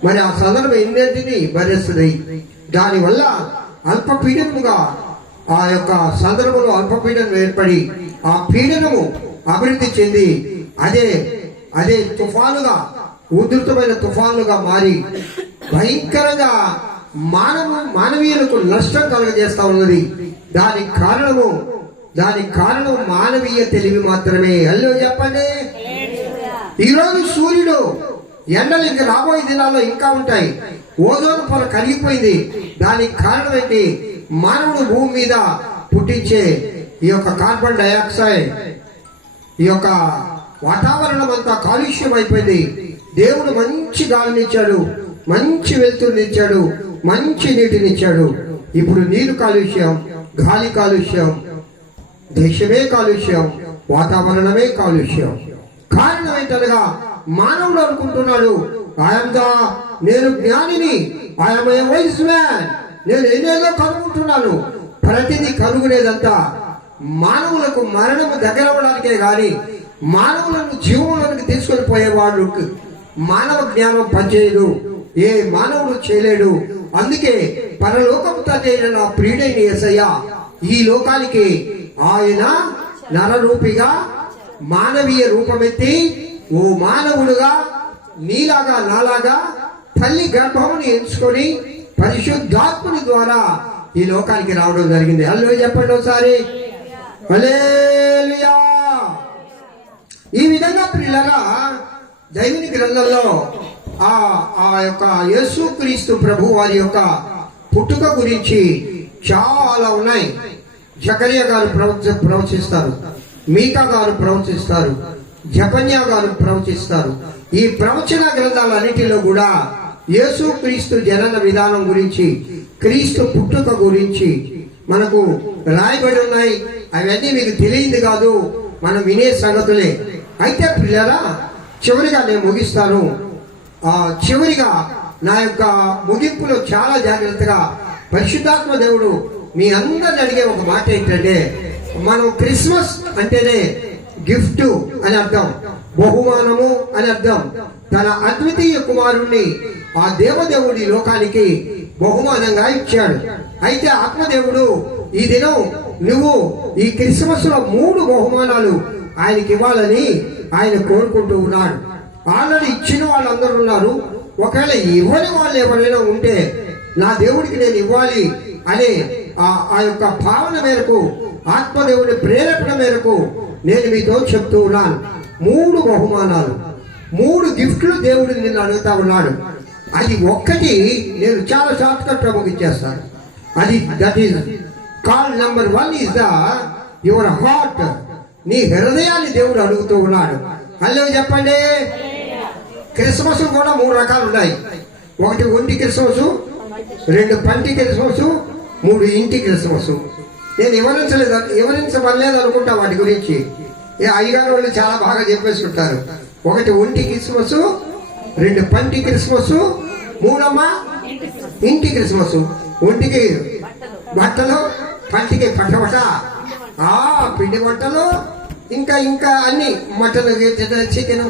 మరి ఆ సందర్భం ఎన్నింటినీ భరిస్తుంది. దానివల్ల అల్పపీడనముగా ఆ యొక్క సందర్భంలో అల్పపీడనం ఏర్పడి ఆ పీడనము అభివృద్ధి చెంది అదే అదే తుఫానుగా, ఉధృతమైన తుఫానుగా మారి భయంకరంగా మానవీయులకు నష్టం కలుగజేస్తా ఉన్నది. దానికి కారణం మానవీయ తెలివి మాత్రమే. అల్లో చెప్పండి. ఈరోజు సూర్యుడు ఎండలు ఇంకా రాబోయే దినాల్లో ఇంకా ఉంటాయి. ఓజోన్ పొర కరిగిపోయింది. దానికి కారణం ఏంటి? మానవుడు భూమి మీద పుట్టించే ఈ యొక్క కార్బన్ డైఆక్సైడ్, ఈ యొక్క వాతావరణం అంతా కాలుష్యం అయిపోయింది. దేవుడు మంచి గాలినిచ్చాడు, మంచి వెలుతురునిచ్చాడు, మంచి నీటినిచ్చాడు. ఇప్పుడు నీరు కాలుష్యం, గాలి కాలుష్యం, దేశమే కాలుష్యం, వాతావరణమే కాలుష్యం. కారణం ఏంటనగా మానవుడు అనుకుంటున్నాడు, నేను జ్ఞానిని, ఐఎమ్ ఏ వైస్ మ్యాన్, నేను ఎన్నేదో కనుక్కుంటున్నాను. ప్రతిదీ కనుగొనేదంతా మానవులకు మరణము దగ్గర అవ్వడానికే గాని మానవులను జీవులకు తీసుకొని పోయేవాడు మానవ జ్ఞానం పనిచేయదు, ఏ మానవుడు చేయలేడు. అందుకే పరలోకం తండ్రి నా ప్రియుడైన యేసయ్య ఈ లోకానికి ఆయన నరరూపిగా మానవీయ రూపమెత్తి ఓ మానవుడుగా నీలాగా నాలాగా తల్లి గర్భముని ఎంచుకొని పరిశుద్ధాత్ముని ద్వారా ఈ లోకానికి రావడం జరిగింది. హల్లెలూయా చెప్పండి ఒకసారి. హల్లెలూయా. ఈ విధంగా ప్రియులారా దైవిక గ్రంథంలో ఆ యొక్క యేసుక్రీస్తు ప్రభు వారి యొక్క పుట్టుక గురించి చాలా ఉన్నాయి. జకరియా గారు ప్రవచిస్తారు, మీకా గారు ప్రవచిస్తారు, జకన్యా గారు ప్రవచిస్తారు. ఈ ప్రవచన గ్రంథాలన్నిటిలో కూడా యేసుక్రీస్తు జనన విధానం గురించి, క్రీస్తు పుట్టుక గురించి మనకు రాయబడి ఉన్నాయి. అవన్నీ మీకు తెలియదు కాదు, మనం వినే సంగతులే. అయితే పిల్లరా చివరిగా నేను ముగిస్తాను. చివరిగా నా యొక్క ముగింపులో చాలా జాగ్రత్తగా పరిశుద్ధాత్మ దేవుడు మీ అందరిని అడిగే ఒక మాట ఏంటంటే, మనం క్రిస్మస్ అంటేనే గిఫ్ట్ అని అర్థం, బహుమానము అని అర్థం. తన అద్వితీయ కుమారుణ్ణి ఆ దేవదేవుడి లోకానికి బహుమానంగా ఇచ్చాడు. అయితే ఆత్మదేవుడు ఈ దినం నువ్వు ఈ క్రిస్మస్ లో 3 బహుమానాలు ఆయనకి ఇవ్వాలని ఆయన కోరుకుంటూ ఉన్నాడు. ఆల్రెడీ ఇచ్చిన వాళ్ళందరూ ఉన్నారు. ఒకవేళ ఇవ్వని వాళ్ళు ఎవరైనా ఉంటే నా దేవుడికి నేను ఇవ్వాలి అనే ఆ యొక్క భావన మేరకు, ఆత్మదేవుడి ప్రేరేపణ మేరకు నేను మీతో చెప్తూ ఉన్నాను. 3 బహుమానాలు, 3 గిఫ్ట్లు దేవుడు నిన్ను అడుగుతా ఉన్నాడు. అది ఒక్కటి నేను చాలా షార్ట్ కట్ ముగించేస్తాను. అది that is call number 1 is the your heart. నీ హృదయాన్ని దేవుడు అడుగుతూ ఉన్నాడు. హల్లెలూయా చెప్పండి. క్రిస్మస్ కూడా 3 రకాలు ఉన్నాయి. ఒకటి ఒంటి క్రిస్మస్, 2 పంటి క్రిస్మస్, 3 ఇంటి క్రిస్మస్. నేను వివరించలేదు అనుకుంటా వాటి గురించి. అయ్యగారు వాళ్ళు చాలా బాగా చెప్పేసుకుంటారు. ఒకటి ఒంటి క్రిస్మస్, 2 పంటి క్రిస్మస్, 3 ఇంటి క్రిస్మస్. ఒంటికి బట్టలు, పంటికి పట్టబట్ట, పిండి వంటలు, ఇంకా అన్ని మటన్, చికెన్,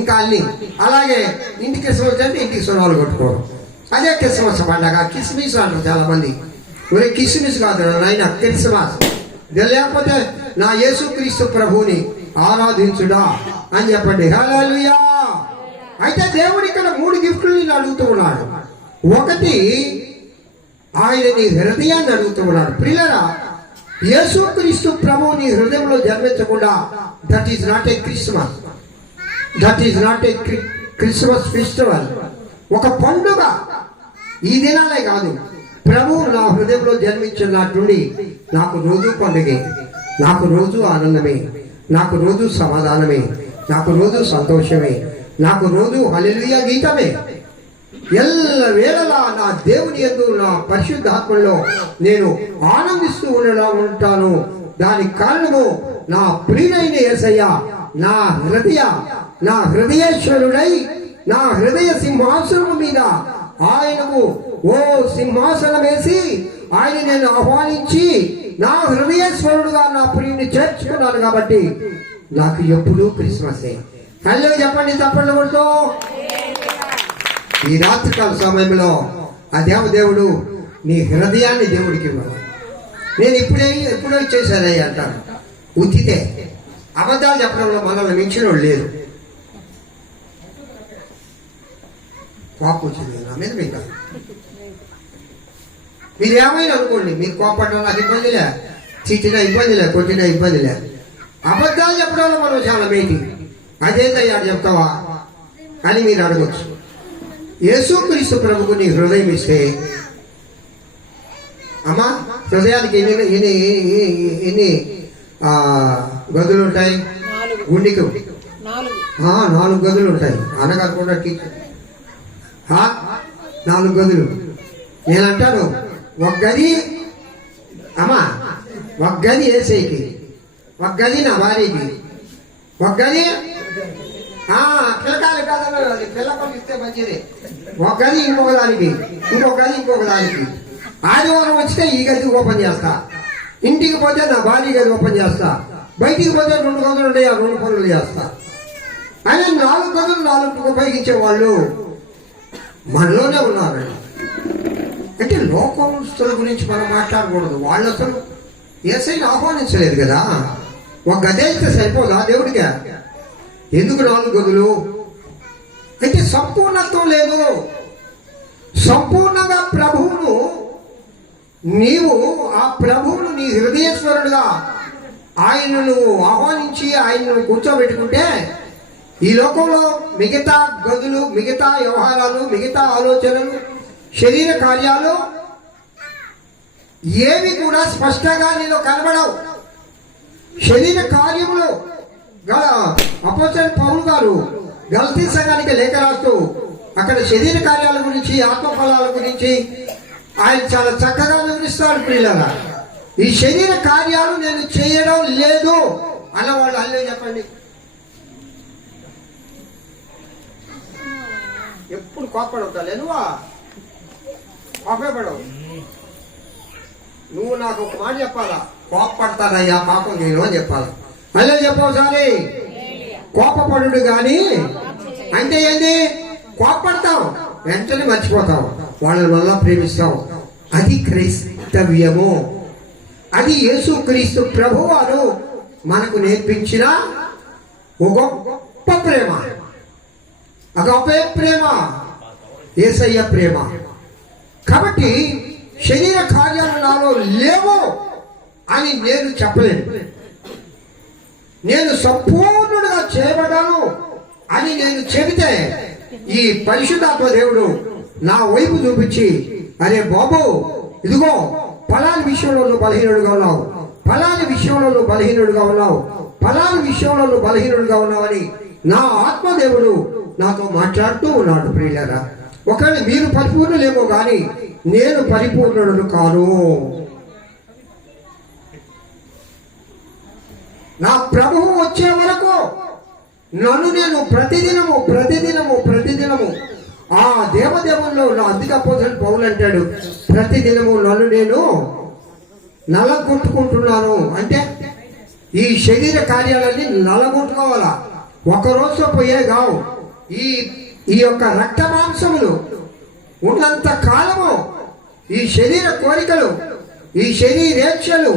ఇంకా అన్ని. అలాగే ఇంటి క్రిస్మస్ అంటే ఇంటికి సున్నాలు కొట్టుకోవడం, అదే క్రిస్మస్ పండగ. కిస్మిస్ అంటారు చాలా మంది. ఒరే కిస్మిస్ కాదు నాయన, క్రిస్మస్. లేకపోతే నా యేసుక్రీస్తు ప్రభువుని ఆరాధించుడా అని చెప్పండి. హల్లెలూయా. అయితే దేవుడు ఇక్కడ 3 గిఫ్ట్లు నేను అడుగుతూ ఉన్నాడు. ఒకటి ఆయన నీ హృదయాన్ని అడుగుతూ ఉన్నాడు. ప్రియులారా, యేసుక్రీస్తు ప్రభువు నీ హృదయంలో జన్మించకుండా that is not a Christmas, that is not a Christmas festival. ఒక పండుగ ఈ దినాలే కాదు, ప్రభువు నా హృదయంలో జన్మించినట్టుండి నాకు రోజు పండుగే, నాకు రోజు ఆనందమే, నాకు రోజు సమాధానమే, నాకు రోజు సంతోషమే, నాకు రోజు హల్లెలూయా గీతమే. ఎల్ల వేళలా నా దేవుని యందు, నా పరిశుద్ధాత్మలో నేను ఆనందిస్తూ ఉంటాను. దానికి కారణము నా ప్రియుడైన యేసయ్య నా హృదయేశ్వరుడై నా హృదయ సింహాసనము మీద ఆయనకు ఓ సింహాసనం వేసి ఆయన నేను ఆహ్వానించి నా హృదయేశ్వరుడుగా నా ప్రియుని చేర్చుకున్నాను. కాబట్టి నాకు ఎప్పుడూ క్రిస్మసే. హల్లెలూయా చెప్పండి, తప్పండి కొడుతూ. ఈ రాత్రికాల సమయంలో ఆ దేవదేవుడు నీ హృదయాన్ని దేవుడికి ఇవ్వాలి. నేను ఎప్పుడో చేశానయ్య అంటాను. ఉచితే అబద్ధాలు చెప్పడంలో మనల్ని మించిన వాళ్ళు లేరు. కోపం వచ్చింది నా మీద మీకు. మీరు ఏమైనా అనుకోండి, మీరు కోపడడం నాకు ఇబ్బందిలే, చీటినా ఇబ్బందిలే, కొట్టినా ఇబ్బందిలే. అబద్ధాలు చెప్పడంలో మనం చాలా మేటి. అదేంటయ్యా చెప్తావా అని మీరు అడగచ్చు. యేసుక్రీస్తు ప్రభుకు నీ హృదయం ఇస్తే, అమ్మా హృదయానికి ఎన్ని గదులు ఉంటాయి? గుండెకు 4 గదులు ఉంటాయి. అనగాకుండా 4 గదులు. నేనంటాను ఒక గది అమ్మా, ఒక గది ఏసైకి, ఒక గది నా భార్యకి, ఒక గది పిల్లకాయలు కాదన్నారు, పిల్లకాయలు ఇస్తే మంచిది. ఒక గది ఇంకొక దానికి, ఇంకొక గది ఇంకొక దానికి. ఆదివారం వచ్చితే ఈ గది ఓపెన్ చేస్తా, ఇంటికి పోతే నా భార్య గది ఓపెన్ చేస్తా, బయటికి పోతే 2 గదులు ఉంటాయి, ఆ 2 పనులు చేస్తా. ఆయన 4 గదులు 4 ఉపయోగించే వాళ్ళు మనలోనే ఉన్నారు. అంటే లోకస్తుల గురించి మనం మాట్లాడకూడదు. వాళ్ళు అసలు యేసయ్యను ఆహ్వానించలేదు కదా. ఒక గది అయితే సరిపోదా దేవుడిగా? ఎందుకు 4 గదులు? అయితే సంపూర్ణత్వం లేదు. సంపూర్ణంగా ప్రభువును నీవు ఆ ప్రభువును నీ హృదయేశ్వరుడుగా ఆయనను ఆహ్వానించి ఆయనను కూర్చోబెట్టుకుంటే ఈ లోకంలో మిగతా గదులు, మిగతా వ్యవహారాలు, మిగతా ఆలోచనలు, శరీర కార్యాలు ఏవి కూడా స్పష్టంగా నీలో కనబడవు. శరీర కార్యములు గల అపోస్తలుడైన పౌలు గారు గలతీ సంఘానికి లేఖ రాస్తూ అక్కడ శరీర కార్యాల గురించి, ఆత్మఫలాల గురించి ఆయన చాలా చక్కగా వివరిస్తారు. ప్రియులారా, ఈ శరీర కార్యాలు నేను చేయడం లేదు అన్నవాళ్ళు అల్లే చెప్పండి. ఎప్పుడు కోపడవుతాలే నువ్వా? కోపడవు. నువ్వు నాకు ఒక మాట చెప్పాలా? కోపడతానయ్యా పాపం నేను అని చెప్పాలా? అల్లే చెప్పవు సారి. కోపపడు గాని అంటే ఏంది? కోపడతావు, వెంటనే మర్చిపోతావు, వాళ్ళని మళ్ళా ప్రేమిస్తావు. అది క్రైస్తవ్యము. అది యేసుక్రీస్తు ప్రభువారు మనకు నేర్పించిన ఒక గొప్ప ప్రేమ, అగాపే ప్రేమ, యేసయ్య ప్రేమ. కాబట్టి శరీర కార్యాలు నాలో లేవు అని నేను చెప్పలేను. నేను సంపూర్ణుడిగా చేయబడ్డాను అని నేను చెబితే ఈ పరిశుద్ధాత్మ దేవుడు నా వైపు చూపించి, అరే బాబు, ఇదిగో ఫలాని విషయంలో నువ్వు బలహీనుడుగా ఉన్నావు, ఫలాని విషయంలో నువ్వు బలహీనుడుగా ఉన్నావు, ఫలాని విషయంలో నువ్వు బలహీనుడుగా ఉన్నావని నా ఆత్మదేవుడు నాతో మాట్లాడుతూ ఉన్నాడు. ప్రియులారా, ఒకవేళ మీరు పరిపూర్ణులేమో కానీ నేను పరిపూర్ణుడు కాను. నా ప్రభువు వచ్చే వరకు నన్ను నేను ప్రతిదినము ఆ దేవదేవుల్లో నా అధిక అపోస్తలుడైన పౌలు అంటాడు, ప్రతిదినము నన్ను నేను నలగొట్టుకుంటున్నాను. అంటే ఈ శరీర కార్యాలన్నీ నలగొట్టుకోవాలా, ఒక రోజులో పోయే కావు. ఈ యొక్క రక్త మాంసములు ఉన్నంత కాలము ఈ శరీర కోరికలు, ఈ శరీరేచ్ఛలు,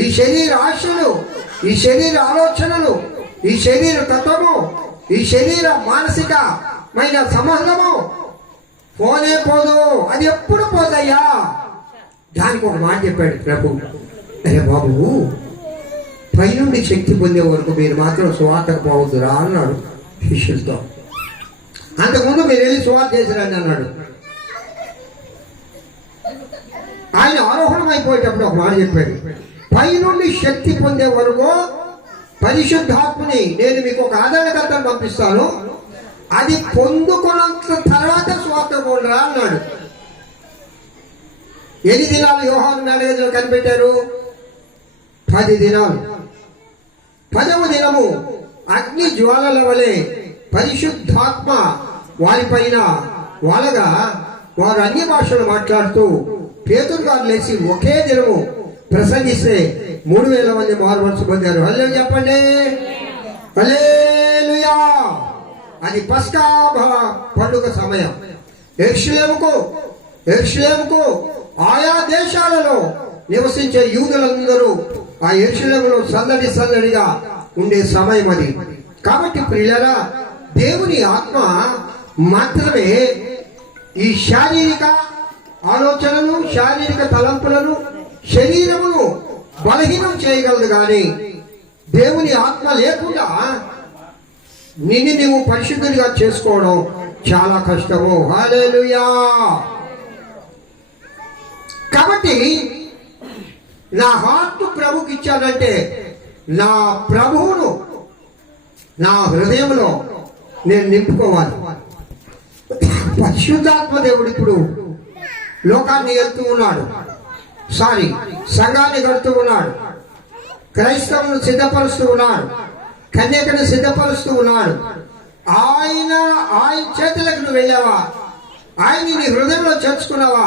ఈ శరీర ఆశలు, ఈ శరీర ఆలోచనలు, ఈ శరీర తత్వము, ఈ శరీర మానసికమైన సంబంధము పోనే పోదు. అది ఎప్పుడు పోదయ్యా? దానికి ఒక మాట చెప్పాడు ప్రభు, అరే బాబు, పైనుండి శక్తి పొందే వరకు మీరు మాత్రం సువార్తకు పోవద్దురా అన్నాడు శిష్యులతో. అంతకుముందు మీరు వెళ్ళి సువార్త చేసిరండి అన్నాడు. ఆయన ఆరోహణం అయిపోయేటప్పుడు ఒక మాట చెప్పాడు, పైనుండి శక్తి పొందే వరకు పరిశుద్ధాత్మని నేను మీకు ఒక ఆదరణకర్తను పంపిస్తాను, అది పొందుకున్నంత తర్వాత సువార్త పోండిరా అన్నాడు. ఎన్ని దినాలు యోహాను మేడగదిలో కనిపెట్టారు? 10 దినాలు. 10వ దినము అగ్ని జ్వాలల వలె పరిశుద్ధాత్మ వారిపైన వాలగా వారు అన్య భాషలు మాట్లాడుతూ పేతురు గారు లేచి ఒకే దినము ప్రసంగిస్తే 3000 మంది మారు మనసు పొందారు. హల్లెలూయా చెప్పండి, హల్లెలూయా. అది పస్కా పండుగ సమయం. యెరూషలేముకు ఆయా దేశాలలో నివసించే యూదులందరూ ఆ యెరూషలేములో సందడిగా ఉండే సమయం అది. కాబట్టి ప్రియులారా, దేవుని ఆత్మ మాత్రమే ఈ శారీరక ఆలోచనలు, శారీరక తలంపులను, శరీరమును బలహీనం చేయగలదు. కానీ దేవుని ఆత్మ లేకుండా నిన్ను నీవు పరిశుద్ధుడిగా చేసుకోవడం చాలా కష్టము. హల్లెలూయా. కాబట్టి నా హార్ట్ ప్రభుకి ఇచ్చానంటే నా ప్రభువును నా హృదయంలో నేను నింపుకోవాలి. పరిశుద్ధాత్మ దేవుడు ఇప్పుడు లోకాన్ని వెళ్తూ ఉన్నాడు, సంఘాన్ని కడుతూ ఉన్నాడు, క్రైస్తవులను సిద్ధపరుస్తూ ఉన్నాడు, కన్యకను సిద్ధపరుస్తూ ఉన్నాడు. ఆయన చేతులకు నువ్వు వెళ్ళావా? ఆయన నీ హృదయంలో చేర్చుకున్నావా?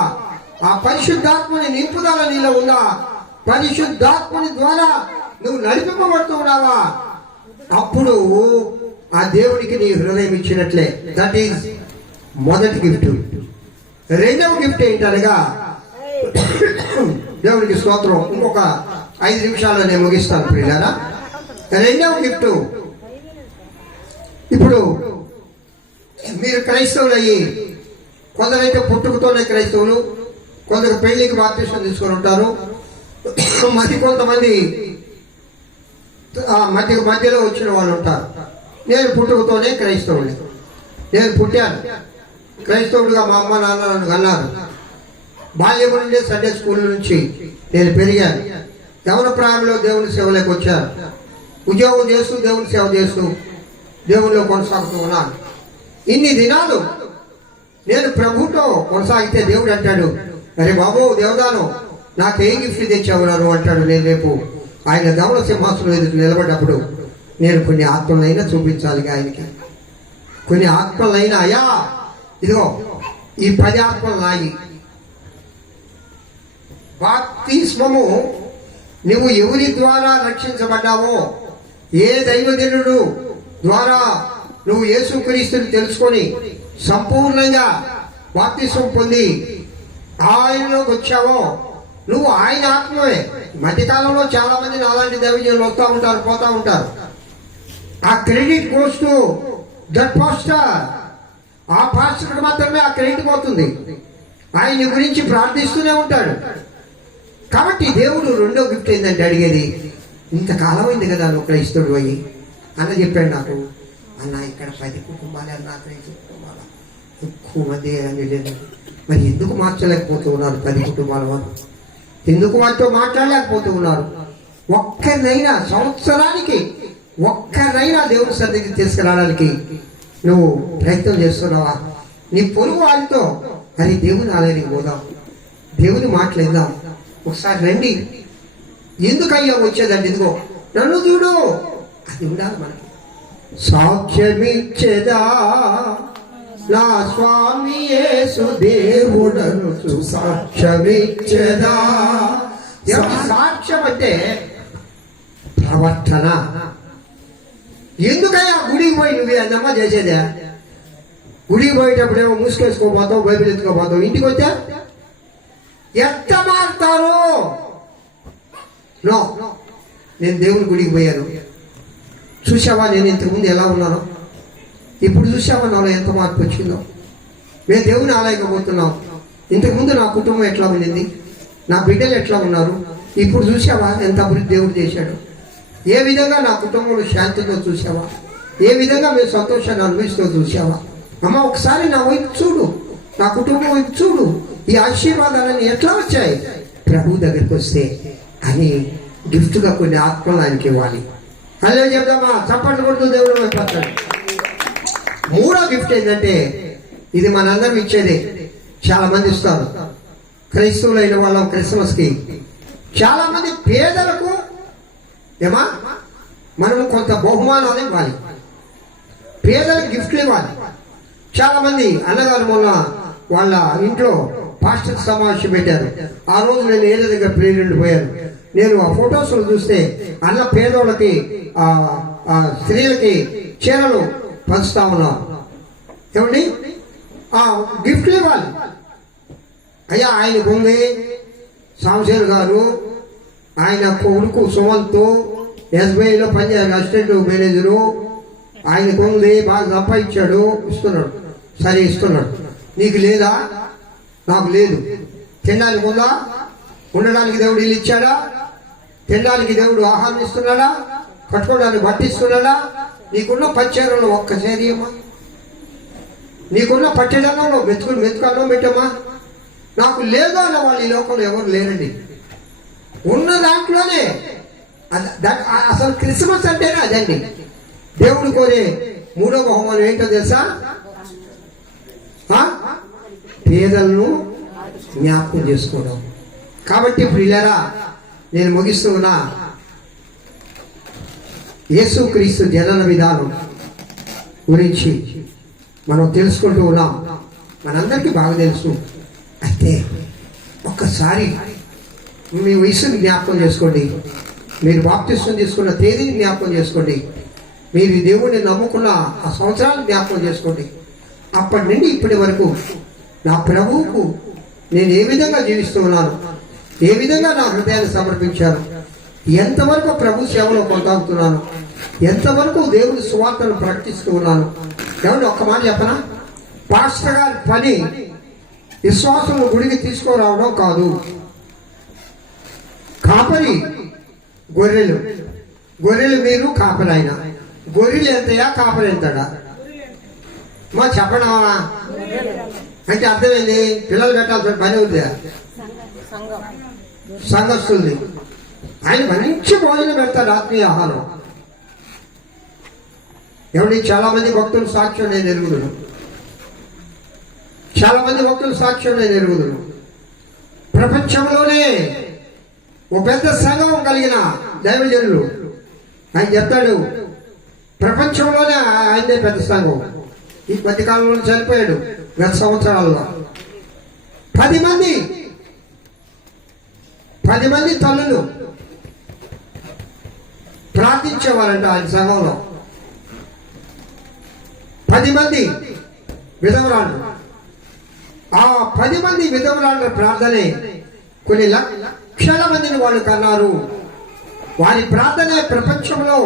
ఆ పరిశుద్ధాత్మని నింపుదల నీలో ఉందా? పరిశుద్ధాత్మని ద్వారా నువ్వు నడిపింపబడుతూ ఉన్నావా? అప్పుడు ఆ దేవుడికి నీ హృదయం ఇచ్చినట్లే. దట్ ఈజ్ మొదటి గిఫ్ట్. రెండవ గిఫ్ట్ ఏంటనగా, దేవునికి స్తోత్రం, ఇంకొక 5 నిమిషాల్లో నేను ముగిస్తాను ప్రియులారా. రెండవ గిఫ్ట్, ఇప్పుడు మీరు క్రైస్తవులు అయ్యి, కొందరైతే పుట్టుకతోనే క్రైస్తవులు, కొందరు పెళ్లికి బాప్తిసం తీసుకొని ఉంటారు, మరి కొంతమంది మధ్యలో వచ్చిన వాళ్ళు ఉంటారు. నేను పుట్టుకతోనే క్రైస్తవుని, నేను పుట్టాను క్రైస్తవుడిగా. మా అమ్మ నాన్న నన్ను అన్నారు. బాల్యం నుండి సండే స్కూల్ నుంచి నేను పెరిగాను. యవన ప్రాయంలో దేవుని సేవలోకి వచ్చాను. ఉద్యోగం చేస్తూ దేవుని సేవ చేస్తూ దేవునిలో కొనసాగుతూ ఉన్నాను. ఇన్ని దినాలు నేను ప్రభుతో కొనసాగితే దేవుడు అంటాడు, అరే బాబు దేవదాను, నాకు ఏ గిఫ్ట్ తెచ్చావున్నారు అంటాడు. నేను రేపు ఆయన ధవళ సింహాసనం ఎదురు నిలబడ్డప్పుడు నేను కొన్ని ఆత్మలైనా చూపించాలి ఆయనకి. కొన్ని ఆత్మలైనా, అయ్యా ఇదిగో ఈ 10 ఆత్మలు నాయి. బాప్తిస్మము నువ్వు ఎవరి ద్వారా రక్షించబడ్డావో, ఏ దైవజనుడు ద్వారా నువ్వు యేసుక్రీస్తుని తెలుసుకొని సంపూర్ణంగా బాప్తిస్మం పొంది ఆయనలోకి వచ్చావో, నువ్వు ఆయన ఆత్మవే. మధ్యకాలంలో చాలా మంది అలాంటి దైవజనులు వస్తూ ఉంటారు, పోతా ఉంటారు. ఆ credit goes to that pastor. ఆ పాస్టర్కి మాత్రమే ఆ క్రెడిట్ పోతుంది. ఆయన గురించి ప్రార్థిస్తూనే ఉంటాడు. కాబట్టి దేవుడు రెండో గిఫ్ట్ ఏంటంటే అడిగేది, ఇంతకాలం అయింది కదా నువ్వు క్రైస్తవుడు అయ్యి. అన్న చెప్పాడు నాకు, అన్న ఇక్కడ 10 కుటుంబాలే అన్న, 5 కుటుంబాలు ఎక్కువ మంది అని లేదు. మరి ఎందుకు మార్చలేకపోతూ ఉన్నారు 10 కుటుంబాల వారు? ఎందుకు వాటితో మాట్లాడలేకపోతూ ఉన్నారు? ఒక్కరినైనా సంవత్సరానికి ఒక్కరినైనా దేవుని సన్నిధికి తీసుకురావడానికి నువ్వు ప్రయత్నం చేస్తున్నావా? నీ పొరుగు వారితో అది దేవుని ఆలయానికి పోదాం, దేవుని మాట్లాడదాం, ఒకసారి రండి. ఎందుకయ్యా వచ్చేదండి? ఇదిగో నన్ను చూడు, అది ఉండాలి మనకి. సాక్ష్యమిచ్చేదా నా స్వామి యేసు దేవుడను, సాక్ష్యమిచ్చేదా. సాక్ష్యం అంటే ప్రవర్తన. ఎందుకయ్యా గుడికి పోయి నువ్వు అన్నమ్మా చేసేదే? గుడికి పోయేటప్పుడు ఏమో మూసుకేసుకోపోతావు, బైబిల్ ఎత్తుకోపోతావు, ఇంటికి వచ్చా ఎంత మారుతారు? నో, నేను దేవుని గుడికి పోయాను. చూసావా నేను ఇంతకుముందు ఎలా ఉన్నానో? ఇప్పుడు చూసావా నాలో ఎంత మార్పు వచ్చిందో? మేము దేవుని ఆలయంగా పోతున్నాం. ఇంతకుముందు నా కుటుంబం ఎట్లా ఉండింది, నా బిడ్డలు ఎట్లా ఉన్నారు, ఇప్పుడు చూసావా ఎంత అభివృద్ధి దేవుడు చేశాడు? ఏ విధంగా నా కుటుంబంలో శాంతితో చూసావా? ఏ విధంగా మేము సంతోషాన్ని అనుభవిస్తూ చూసావా? అమ్మ ఒకసారి నా వైపు చూడు, నా కుటుంబం వైపు చూడు. ఈ ఆశీర్వాదాలన్నీ ఎట్లా వచ్చాయి? ప్రభు దగ్గరికి వస్తే అని గిఫ్ట్గా కొన్ని ఆత్మలు ఆయనకి ఇవ్వాలి. అదే చెప్దామా? చప్పట్లు కొడుతూ దేవుడు వైపు. మూడో గిఫ్ట్ ఏంటంటే, ఇది మనందరం ఇచ్చేదే. చాలా మంది ఇస్తారు. క్రైస్తవులైన వాళ్ళం క్రిస్మస్కి చాలా మంది పేదలకు ఏమా మనము కొంత బహుమానాలు ఇవ్వాలి, పేదలకు గిఫ్ట్లు ఇవ్వాలి. చాలా మంది అన్నగారు మొన్న వాళ్ళ ఇంట్లో పాస్టర్ సమావేశం పెట్టారు. ఆ రోజు నేను ఏదో దగ్గర ప్రేరణలు పోయాను. నేను ఆ ఫొటోస్లో చూస్తే అన్న పేదోళ్ళకి స్త్రీలకి చీరలు పంచుతా ఉన్నారు. ఏమండి గిఫ్ట్లు ఇవ్వాలి. అయ్యా ఆయన ఉంది సాంశేర్ గారు, ఆయన కొడుకు సుమంత్ ఎస్బీఐలో పనిచేయాలి, అసిస్టెంట్ మేనేజరు. ఆయనకు ఉంది, బాగా సంపాదించాడు, ఇస్తున్నాడు. సరే ఇస్తున్నాడు. నీకు లేదా? నాకు లేదు. తినడానికి ఉందా? ఉండడానికి దేవుడు ఇల్లు ఇచ్చాడా? తినడానికి దేవుడు ఆహారం ఇస్తున్నాడా? కట్టుకోవడానికి బట్టి ఇస్తున్నాడా? నీకున్న పచ్చేరలో ఒక్క చేరియమ్మా, నీకున్న పట్టెదనంలో మెతుకల్లో పెట్టమ్మా. నాకు లేదు అన్న వాళ్ళు ఈ లోకంలో ఎవరు లేరండి. ఉన్న దాంట్లోనే అసలు క్రిస్మస్ అంటేనే అదండి. దేవుడు కోరే మూడో బహుమానం ఏంటో తెలుసా? పేదలను జ్ఞాపకం చేసుకోవడం. కాబట్టి ఇప్పుడు ఇలారా నేను ముగిస్తూ ఉన్నా. యేసుక్రీస్తు జనన విధానం గురించి మనం తెలుసుకుంటూ ఉన్నాం. మనందరికీ బాగా తెలుసు. అయితే ఒక్కసారి మీ వయసుని జ్ఞాపకం చేసుకోండి. మీరు బాప్తిస్మం తీసుకున్న తేదీని జ్ఞాపకం చేసుకోండి. మీరు దేవుడిని నమ్ముకున్న ఆ సంవత్సరాన్ని జ్ఞాపకం చేసుకోండి. అప్పటి నుండి ఇప్పటి వరకు నా ప్రభువుకు నేను ఏ విధంగా జీవిస్తూ ఉన్నాను, ఏ విధంగా నా హృదయాన్ని సమర్పించాను, ఎంతవరకు ప్రభు సేవలో కొనసాగుతున్నాను, ఎంతవరకు దేవుని సువార్తను ప్రకటిస్తూ ఉన్నాను. ఏమంటే ఒక్క మాట చెప్పనా, పాస్టర్ గారి పని విశ్వాసం గుడికి తీసుకురావడం కాదు. కాపరి గొర్రెలు మీరు, కాపరి ఆయన. గొర్రెలు ఎంతయా, కాపరి ఎంతడా? మా చెప్పడా అంటే అర్థమైంది. పిల్లలు పెట్టాల్సిన పని అవుతుందా? సంఘస్థుల్ని ఆయన మంచి భోజనం పెడతారు, ఆత్మీయ ఆహారం. ఎవరి చాలా మంది భక్తులు సాక్ష్యం నేను ఎరుగుదును, చాలా మంది భక్తులు సాక్ష్యం నేను ఎరుగుదును. ప్రపంచంలోనే ఒక పెద్ద సంఘం కలిగిన దైవజనులు ఆయన చెప్తాడు, ప్రపంచంలోనే ఆయనే పెద్ద సంఘం. ఈ మధ్యకాలంలో చనిపోయాడు గత సంవత్సరాల్లో. 10 మంది తల్లులు ప్రార్థించేవారంట ఆయన సంఘంలో. 10 మంది విధవరాళ్ళు. ఆ 10 మంది విధవరాళ్ళ ప్రార్థనే కొన్ని లక్షల మందిని వాళ్ళు కన్నారు. వారి ప్రార్థనే ప్రపంచంలో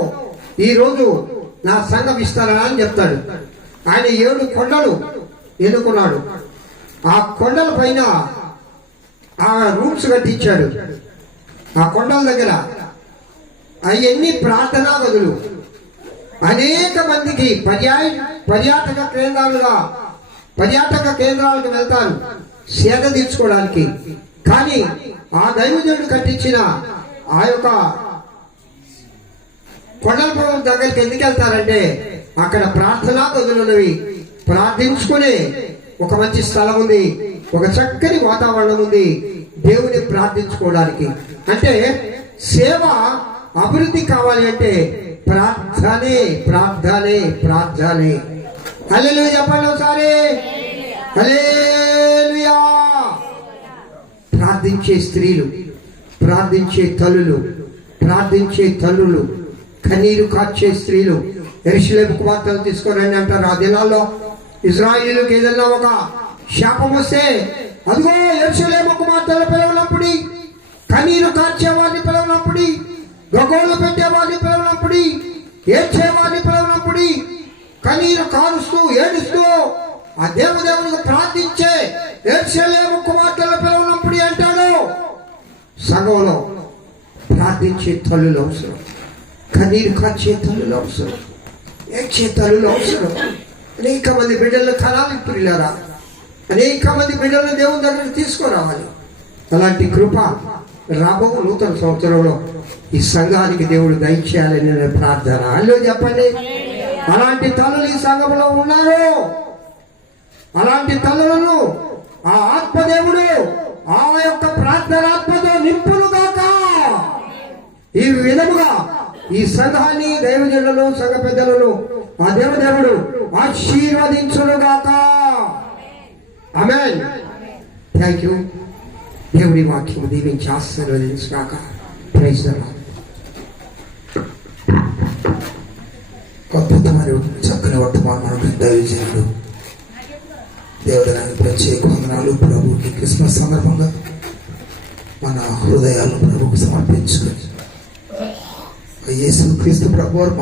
ఈరోజు నా సంఘం విస్తరణ అని చెప్తాడు. ఆయన 7 కొండలు ఎన్నుకున్నాడు. ఆ కొండల పైన ఆ రూమ్స్ కట్టించాడు. ఆ కొండల దగ్గర అవన్నీ ప్రార్థనా గదులు. అనేక మందికి పర్యాటక కేంద్రాలకు వెళ్తారు సేద తీర్చుకోవడానికి. కానీ ఆ దైవజనుడు కట్టించిన ఆ యొక్క కొండలపురం దగ్గరికి ఎందుకు వెళ్తారంటే అక్కడ ప్రార్థనా గదులున్నవి. ప్రార్థించుకునే ఒక మంచి స్థలం ఉంది, ఒక చక్కని వాతావరణం ఉంది దేవుని ప్రార్థించుకోవడానికి. అంటే సేవ అభివృద్ధి కావాలి అంటే ప్రార్థనే. హల్లెలూయా చెప్పండి ఒకసారి, హల్లెలూయా. ప్రార్థించే స్త్రీలు, ప్రార్థించే తల్లులు, కన్నీరు కార్చే స్త్రీలు. యెరూషలేము కుమార్తెలు తీసుకురండి అంటారు. ఆ దినాల్లో ఇశ్రాయేలుకి ఏదైనా ఒక శాపం వస్తే అదిగో యెరూషలేము కుమార్తెలు పిలవనప్పుడు, కన్నీరు కార్చేవాడిని పిలవనప్పుడు, గొగ్గోళ్ళు పెట్టేవాడిని పిలవనప్పుడు, ఏడ్చేవాడిని పిలవనప్పుడు, కన్నీరు కారుస్తూ ఏడుస్తూ ఆ దేవునికి ప్రార్థించే యెరూషలేము కుమార్తెలు పిలవనప్పుడు అంటాడు. సంఘంలో ప్రార్థించే తల్లులు అవసరం, కన్నీరు కార్చే తల్లులు అవసరం, ఏడ్చే తల్లులు అవసరం. అనేక మంది బిడ్డలను కనాలి పిల్లరా, అనేక మంది బిడ్డలను దేవుని దగ్గరికి తీసుకురావాలి. అలాంటి కృప రాబో నూతన సంవత్సరంలో ఈ సంఘానికి దేవుడు దయచేయాలని ప్రార్థన. అల్లో చెప్పండి. అలాంటి తల్లులు ఈ సంఘంలో ఉన్నారు. అలాంటి తల్లులను ఆ ఆత్మదేవుడు ఆ యొక్క ప్రార్థనాత్మతో నింపులుగాక. ఈ విధముగా ఈ సంఘాన్ని, దైవజనులను, సంఘ పెద్దలను ఆ దేవుడు ఆశీర్వదించునుగాక. ఆమేన్. Thank you. దేవుడి వాక్యం దీవించి ఆశీర్వదించుగాక. Praise the lord. అద్భుతమైన చక్కని వర్తమానం దైవజనుడు దేవుడానికి ప్రత్యేక వందనాలు. ప్రభుకి క్రిస్మస్ సందర్భంగా మన హృదయాలను ప్రభుకు సమర్పించుకొని యేసు క్రీస్తు ప్రభు వారు